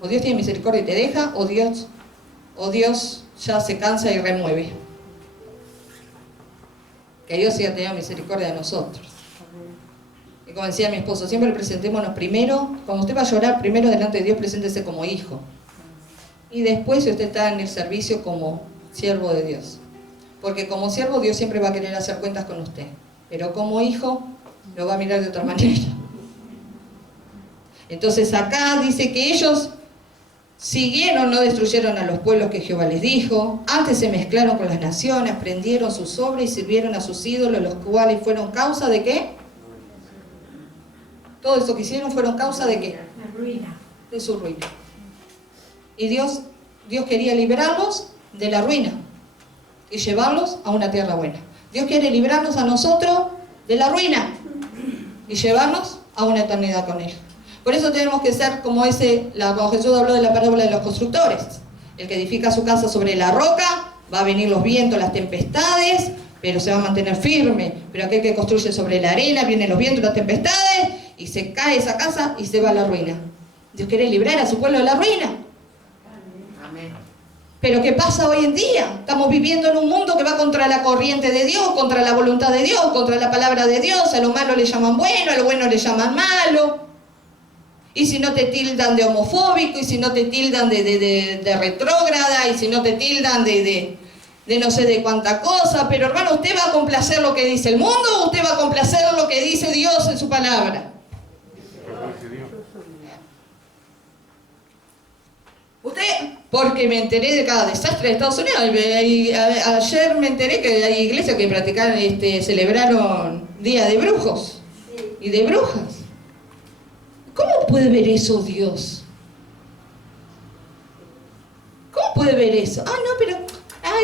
O Dios tiene misericordia y te deja, o Dios ya se cansa y remueve. Que Dios siga teniendo misericordia de nosotros. Y como decía mi esposo, siempre presentémonos primero, cuando usted va a llorar, primero delante de Dios, preséntese como hijo. Y después, si usted está en el servicio, como siervo de Dios. Porque como siervo, Dios siempre va a querer hacer cuentas con usted. Pero como hijo, lo va a mirar de otra manera. Entonces acá dice que ellos siguieron, no destruyeron a los pueblos que Jehová les dijo. Antes se mezclaron con las naciones, prendieron sus obras y sirvieron a sus ídolos, los cuales fueron causa de ¿qué? Todo eso que hicieron fueron causa de ¿qué? La ruina. De su ruina. Y Dios quería librarlos de la ruina y llevarlos a una tierra buena. Dios quiere librarnos a nosotros de la ruina y llevarnos a una eternidad con Él. Por eso tenemos que ser como cuando Jesús habló de la parábola de los constructores. El que edifica su casa sobre la roca, va a venir los vientos, las tempestades, pero se va a mantener firme. Pero aquel que construye sobre la arena, vienen los vientos, las tempestades, y se cae esa casa y se va a la ruina. Dios quiere librar a su pueblo de la ruina. Amén. Pero ¿qué pasa hoy en día? Estamos viviendo en un mundo que va contra la corriente de Dios, contra la voluntad de Dios, contra la palabra de Dios. A lo malo le llaman bueno, a lo bueno le llaman malo. Y si no te tildan de homofóbico, y si no te tildan de retrógrada, y si no te tildan de no sé de cuánta cosa. Pero hermano, ¿usted va a complacer lo que dice el mundo o usted va a complacer lo que dice Dios en su palabra? Usted, porque me enteré de cada desastre de Estados Unidos. Ayer me enteré que hay iglesias que practicaron, celebraron Día de Brujos y de Brujas. ¿Cómo puede ver eso Dios? ¿Cómo puede ver eso? No, pero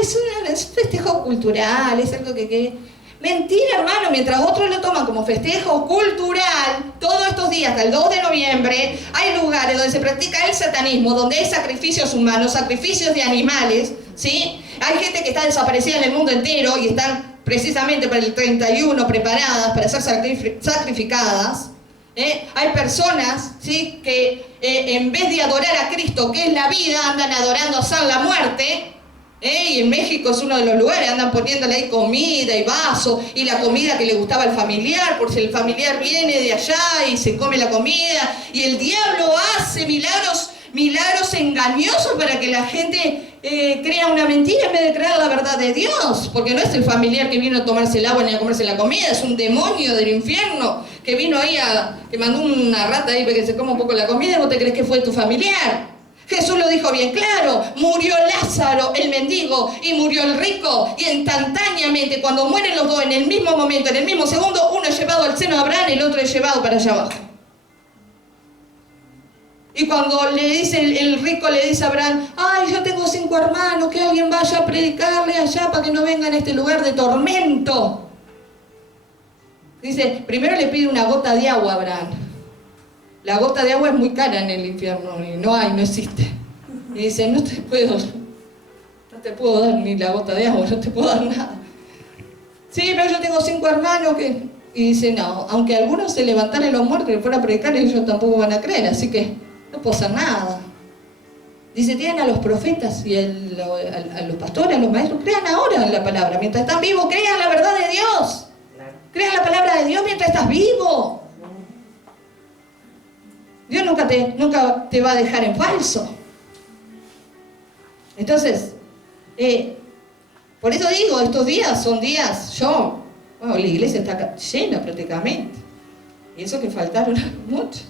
es un festejo cultural, es algo que... Mentira, hermano, mientras otros lo toman como festejo cultural, todos estos días, hasta el 2 de noviembre, hay lugares donde se practica el satanismo, donde hay sacrificios humanos, sacrificios de animales, ¿sí? Hay gente que está desaparecida en el mundo entero y están precisamente para el 31 preparadas para ser sacrificadas. Hay personas, ¿sí?, que en vez de adorar a Cristo, que es la vida, andan adorando a San la muerte. Y en México es uno de los lugares, andan poniéndole ahí comida y vaso, y la comida que le gustaba al familiar, por si el familiar viene de allá y se come la comida, y el diablo hace milagros engañosos para que la gente crea una mentira en vez de creer la verdad de Dios, porque no es el familiar que vino a tomarse el agua ni a comerse la comida, es un demonio del infierno que vino ahí que mandó una rata ahí para que se coma un poco la comida, y vos te crees que fue tu familiar. Jesús lo dijo bien claro, murió Lázaro, el mendigo, y murió el rico, y instantáneamente, cuando mueren los dos en el mismo momento, en el mismo segundo, uno es llevado al seno de Abraham, el otro es llevado para allá abajo. Y cuando le dice el rico, le dice a Abraham, ay, yo tengo 5 hermanos, que alguien vaya a predicarle allá para que no vengan a este lugar de tormento. Dice, primero le pide una gota de agua a Abraham. La gota de agua es muy cara en el infierno y no existe. Y dice, no te puedo dar ni la gota de agua, no te puedo dar nada. Sí, pero yo tengo 5 hermanos que... Y dice, no, aunque algunos se levantaran los muertos y fueran a predicar, ellos tampoco van a creer, así que no puedo hacer nada. Dice, tienen a los profetas y a los pastores, a los maestros, crean ahora en la palabra. Mientras están vivos, crean la verdad de Dios. Crean la palabra de Dios mientras estás vivo. Dios nunca te va a dejar en falso. Entonces, por eso digo, estos días son días, la iglesia está llena prácticamente. Y eso que faltaron mucho.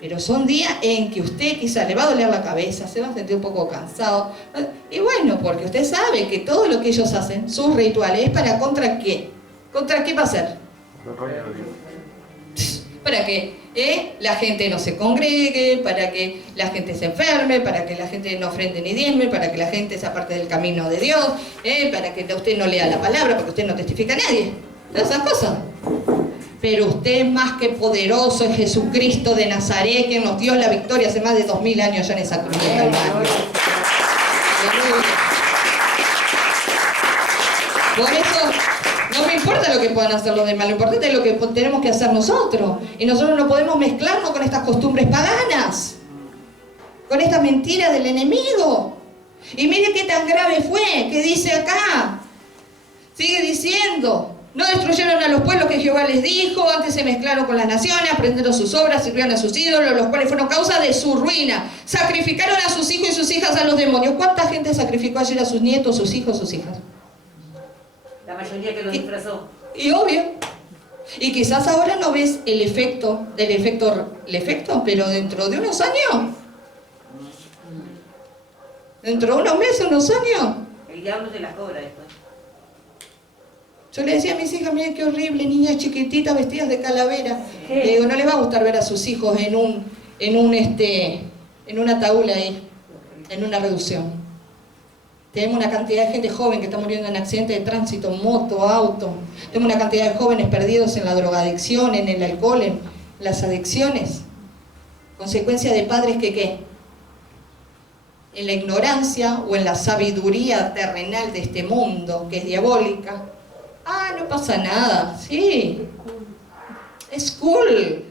Pero son días en que usted quizá le va a doler la cabeza, se va a sentir un poco cansado. Y bueno, porque usted sabe que todo lo que ellos hacen, sus rituales, es para ¿contra qué? ¿Contra qué va a ser? Para que la gente no se congregue, para que la gente se enferme, para que la gente no ofrende ni diezme, para que la gente se aparte del camino de Dios, para que usted no lea la palabra, porque usted no testifica a nadie. Todas esas cosas. Pero usted es más que poderoso, es Jesucristo de Nazaret, que nos dio la victoria hace más de 2000 años ya en esa cruz de Calvario. Por eso... no me importa lo que puedan hacer los demás, lo importante es lo que tenemos que hacer nosotros. Y nosotros no podemos mezclarnos con estas costumbres paganas, con esta mentira del enemigo. Y mire qué tan grave fue, que dice acá, sigue diciendo, no destruyeron a los pueblos que Jehová les dijo, antes se mezclaron con las naciones, aprendieron sus obras, sirvieron a sus ídolos, los cuales fueron causa de su ruina. Sacrificaron a sus hijos y sus hijas a los demonios. ¿Cuánta gente sacrificó ayer a sus nietos, sus hijos, sus hijas? La mayoría que lo disfrazó. Y obvio. Y quizás ahora no ves el efecto, pero dentro de unos años, dentro de unos meses, unos años. El diablo se las cobra después. Yo le decía a mis hijas, miren qué horrible, niñas chiquititas vestidas de calavera. Le digo, no les va a gustar ver a sus hijos en una taula ahí, en una reducción. Tenemos una cantidad de gente joven que está muriendo en accidentes de tránsito, moto, auto. Tenemos una cantidad de jóvenes perdidos en la drogadicción, en el alcohol, en las adicciones. Consecuencia de padres que ¿qué? En la ignorancia o en la sabiduría terrenal de este mundo, que es diabólica. Ah, no pasa nada. Sí. Es cool.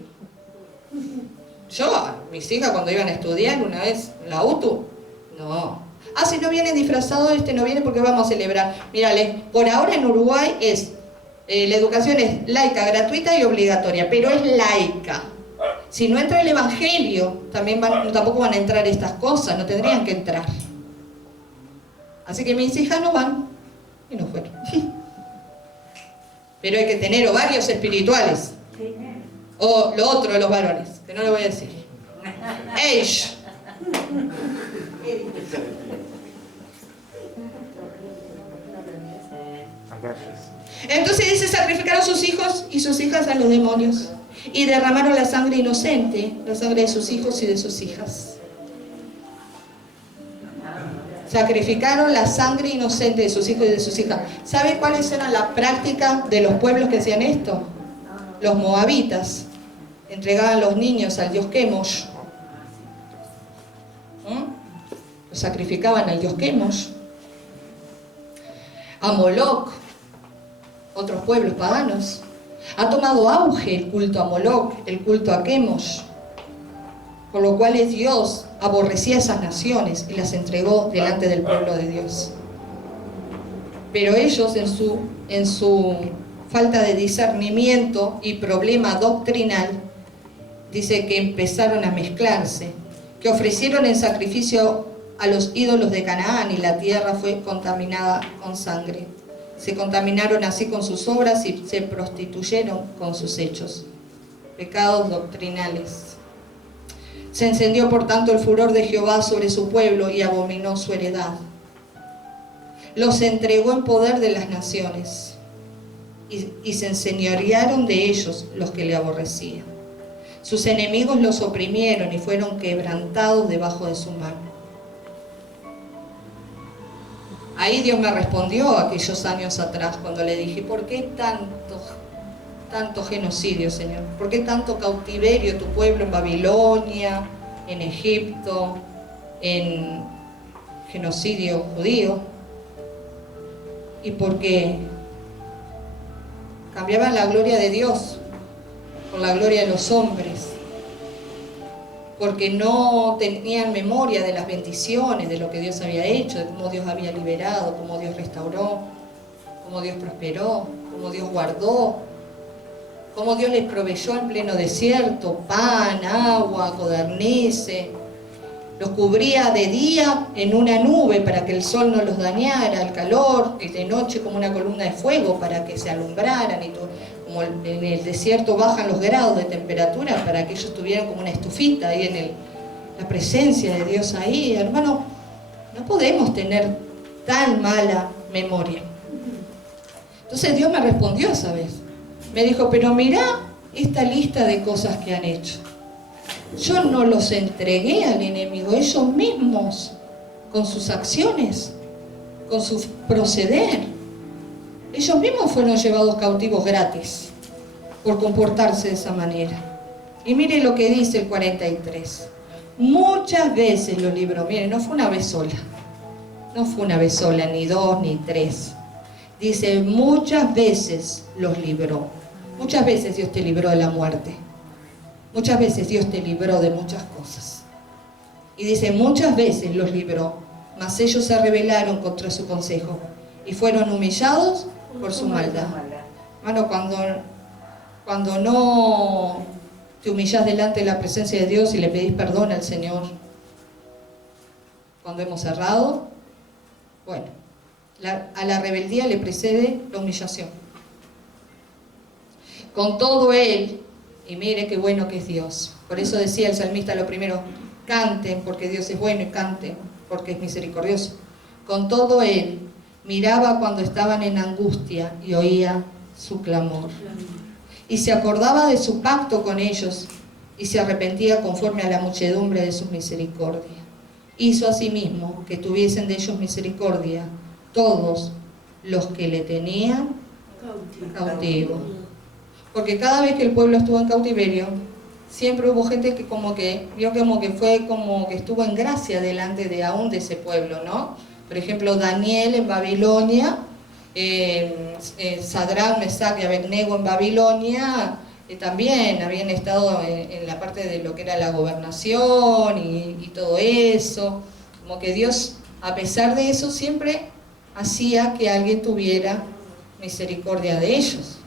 Yo, mis hijas cuando iban a estudiar una vez en la UTU, no. Ah, si no vienen disfrazados, no viene porque vamos a celebrar. Mírale, por ahora en Uruguay la educación es laica, gratuita y obligatoria, pero es laica. Si no entra el evangelio, tampoco van a entrar estas cosas, no tendrían que entrar. Así que mis hijas no van, y no fueron. Pero hay que tener ovarios espirituales. O lo otro de los varones, que no le voy a decir. ¡Ey! Entonces dice, sacrificaron sus hijos y sus hijas a los demonios y derramaron la sangre inocente, la sangre de sus hijos y de sus hijas. Sacrificaron la sangre inocente de sus hijos y de sus hijas. ¿Sabe cuáles eran las prácticas de los pueblos que hacían esto? Los moabitas entregaban los niños al dios Chemosh. Los sacrificaban al dios Chemosh. A Moloch, otros pueblos paganos. Ha tomado auge el culto a Moloch, el culto a Chemosh, por lo cual Dios aborrecía esas naciones y las entregó delante del pueblo de Dios. Pero ellos en su falta de discernimiento y problema doctrinal, dice que empezaron a mezclarse, que ofrecieron en sacrificio a los ídolos de Canaán y la tierra fue contaminada con sangre. Se contaminaron así con sus obras y se prostituyeron con sus hechos. Pecados doctrinales. Se encendió por tanto el furor de Jehová sobre su pueblo y abominó su heredad. Los entregó en poder de las naciones y se enseñorearon de ellos los que le aborrecían. Sus enemigos los oprimieron y fueron quebrantados debajo de su mano. Ahí Dios me respondió aquellos años atrás cuando le dije, ¿por qué tanto genocidio, Señor? ¿Por qué tanto cautiverio tu pueblo en Babilonia, en Egipto, en genocidio judío? Y porque cambiaban la gloria de Dios por la gloria de los hombres, porque no tenían memoria de las bendiciones, de lo que Dios había hecho, de cómo Dios había liberado, cómo Dios restauró, cómo Dios prosperó, cómo Dios guardó, cómo Dios les proveyó en pleno desierto pan, agua, codornices, los cubría de día en una nube para que el sol no los dañara, el calor, y de noche como una columna de fuego para que se alumbraran, y todo. Como en el desierto bajan los grados de temperatura para que ellos tuvieran como una estufita ahí en la presencia de Dios ahí. Hermano, no podemos tener tan mala memoria. Entonces Dios me respondió esa vez. Me dijo, pero mirá esta lista de cosas que han hecho. Yo no los entregué al enemigo, ellos mismos, con sus acciones, con su proceder. Ellos mismos fueron llevados cautivos gratis por comportarse de esa manera. Y mire lo que dice el 43. Muchas veces los libró. Miren, no fue una vez sola. No fue una vez sola, ni dos, ni tres. Dice, muchas veces los libró. Muchas veces Dios te libró de la muerte. Muchas veces Dios te libró de muchas cosas. Y dice, muchas veces los libró, mas ellos se rebelaron contra su consejo y fueron humillados por su maldad. Hermano, cuando no te humillas delante de la presencia de Dios y le pedís perdón al Señor, cuando hemos errado, bueno, a la rebeldía le precede la humillación. Con todo Él, y mire qué bueno que es Dios. Por eso decía el salmista lo primero, canten porque Dios es bueno y canten porque es misericordioso. Con todo Él, miraba cuando estaban en angustia y oía su clamor. Y se acordaba de su pacto con ellos y se arrepentía conforme a la muchedumbre de sus misericordias. Hizo asimismo que tuviesen de ellos misericordia todos los que le tenían cautivo. Porque cada vez que el pueblo estuvo en cautiverio, siempre hubo gente que vio como que fue como que estuvo en gracia delante de aún de ese pueblo, ¿no? Por ejemplo, Daniel en Babilonia, Sadrach, Mesach y Abednego en Babilonia, también habían estado en la parte de lo que era la gobernación y todo eso. Como que Dios, a pesar de eso, siempre hacía que alguien tuviera misericordia de ellos.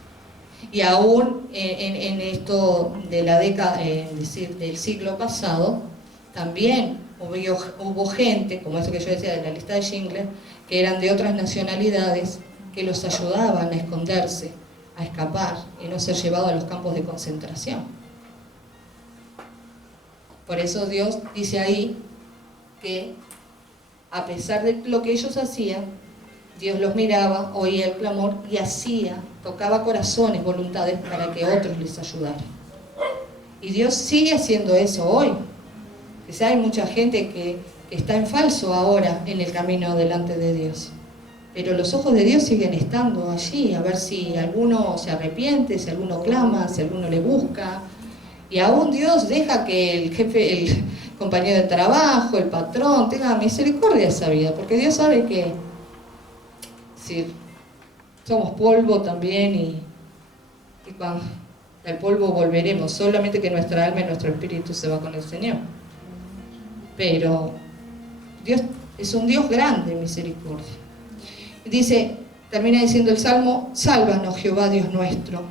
Y aún en esto de la década, es decir, del siglo pasado, también hubo gente, como eso que yo decía de la lista de Schindler, que eran de otras nacionalidades, que los ayudaban a esconderse, a escapar y no ser llevados a los campos de concentración. Por eso Dios dice ahí que a pesar de lo que ellos hacían, Dios los miraba, oía el clamor y tocaba corazones, voluntades para que otros les ayudaran. Y Dios sigue haciendo eso hoy. Quizá hay mucha gente que está en falso ahora en el camino delante de Dios. Pero los ojos de Dios siguen estando allí, a ver si alguno se arrepiente, si alguno clama, si alguno le busca. Y aún Dios deja que el jefe, el compañero de trabajo, el patrón, tenga misericordia de esa vida, porque Dios sabe que somos polvo también y cuando al polvo volveremos, solamente que nuestra alma y nuestro espíritu se va con el Señor. Pero Dios es un Dios grande en misericordia. Dice, termina diciendo el Salmo, sálvanos Jehová Dios nuestro,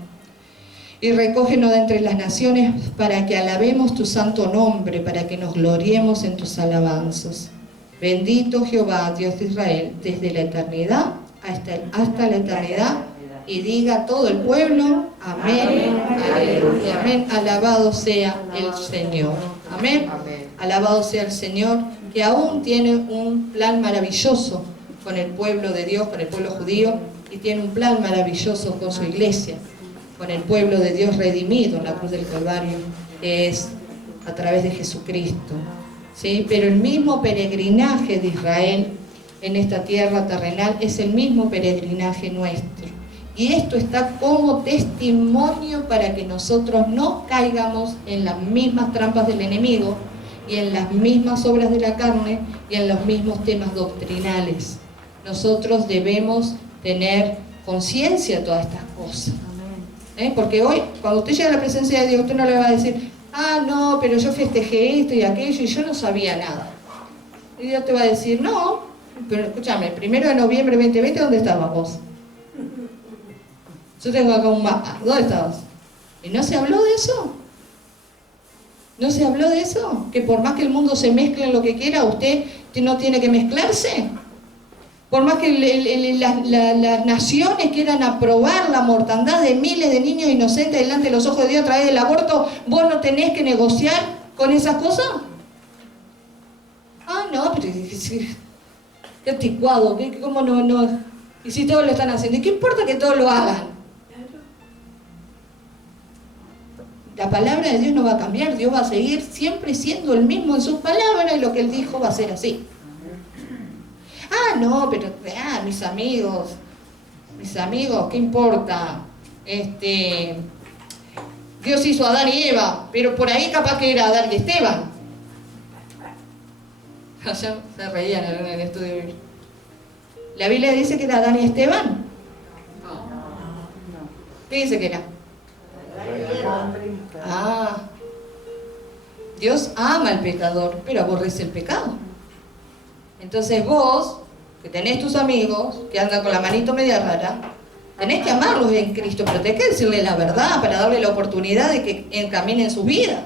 y recógenos de entre las naciones para que alabemos tu santo nombre, para que nos gloriemos en tus alabanzas. Bendito Jehová Dios de Israel, desde la eternidad hasta la eternidad, y diga todo el pueblo, amén, aleluya. Amén. Alabado sea el Señor. Amén. Alabado sea el Señor, que aún tiene un plan maravilloso con el pueblo de Dios, con el pueblo judío, y tiene un plan maravilloso con su iglesia, con el pueblo de Dios redimido en la cruz del Calvario, que es a través de Jesucristo. ¿Sí? Pero el mismo peregrinaje de Israel en esta tierra terrenal es el mismo peregrinaje nuestro. Y esto está como testimonio para que nosotros no caigamos en las mismas trampas del enemigo y en las mismas obras de la carne y en los mismos temas doctrinales. Nosotros debemos tener conciencia de todas estas cosas. Porque hoy, cuando usted llega a la presencia de Dios, usted no le va a decir, ah, no, pero yo festejé esto y aquello y yo no sabía nada. Y Dios te va a decir, no, pero escúchame, el 1 de noviembre 2020, ¿dónde estabas vos? Yo tengo acá un mapa. ¿Dónde estabas? ¿Y no se habló de eso? ¿No se habló de eso? Que por más que el mundo se mezcle en lo que quiera, usted no tiene que mezclarse. Por más que las naciones quieran aprobar la mortandad de miles de niños inocentes delante de los ojos de Dios a través del aborto, ¿vos no tenés que negociar con esas cosas? Ah, no, pero qué anticuado, ¿cómo no? Y si todos lo están haciendo, ¿y qué importa que todos lo hagan? La palabra de Dios no va a cambiar, Dios va a seguir siempre siendo el mismo en sus palabras y lo que Él dijo va a ser así. Ah, no, pero mis amigos, ¿qué importa? Dios hizo a Adán y Eva, pero por ahí capaz que era Adán y Esteban. Ayer se reían en el estudio bíblico. ¿La Biblia dice que era Adán y Esteban? ¿Qué dice que era? Ah, Dios ama al pecador, pero aborrece el pecado. Entonces vos, que tenés tus amigos, que andan con la manito media rara, tenés que amarlos en Cristo, pero tenés que decirle la verdad para darle la oportunidad de que encaminen sus vidas.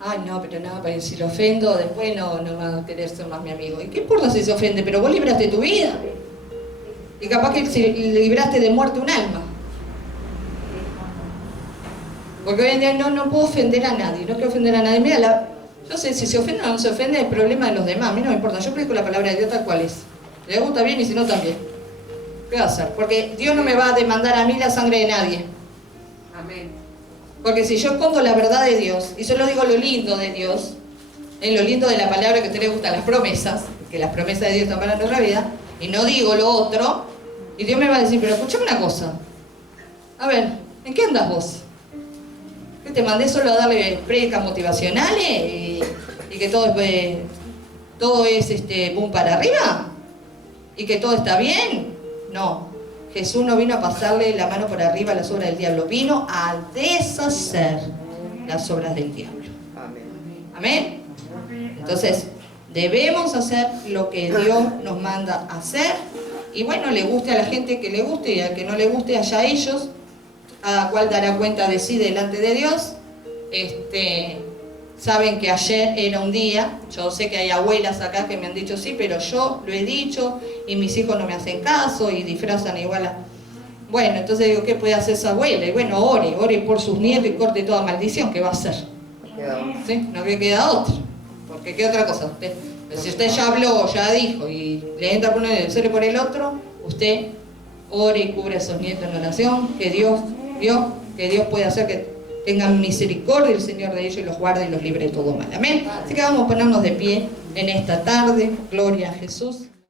Ay, no, pero nada, pero si lo ofendo, después no va a querer ser más mi amigo. ¿Y qué importa si se ofende? Pero vos libraste tu vida. Y capaz que libraste de muerte un alma. Porque hoy en día no puedo ofender a nadie, no quiero ofender a nadie. Mira, yo sé, si se ofende o no se ofende, es el problema de los demás. A mí no me importa, yo predico la palabra de Dios tal cual es. Le gusta bien y si no también. ¿Qué va a hacer? Porque Dios no me va a demandar a mí la sangre de nadie. Amén. Porque si yo escondo la verdad de Dios, y solo digo lo lindo de Dios, en lo lindo de la palabra que a usted le gustan las promesas, que las promesas de Dios están para nuestra vida, y no digo lo otro, y Dios me va a decir, pero escúchame una cosa. A ver, ¿en qué andas vos? ¿Que te mandé solo a darle predicas motivacionales y que todo es boom para arriba? ¿Y que todo está bien? No. Jesús no vino a pasarle la mano por arriba a las obras del diablo, vino a deshacer las obras del diablo. Amén. Entonces, debemos hacer lo que Dios nos manda hacer. Y bueno, le guste a la gente que le guste y al que no le guste, allá ellos, cada cual dará cuenta de sí delante de Dios. Saben que ayer era un día, yo sé que hay abuelas acá que me han dicho sí, pero yo lo he dicho y mis hijos no me hacen caso y disfrazan igual a... Bueno, entonces digo, ¿qué puede hacer esa abuela? Y bueno, ore por sus nietos y corte toda maldición, ¿qué va a hacer? ¿Sí? No que queda otra, porque ¿qué otra cosa? Si usted ya habló, ya dijo y le entra por uno y le por el otro, usted ore y cubre a esos nietos en oración, que Dios puede hacer que tengan misericordia el Señor de ellos y los guarde y los libre de todo mal. Amén. Así que vamos a ponernos de pie en esta tarde. Gloria a Jesús.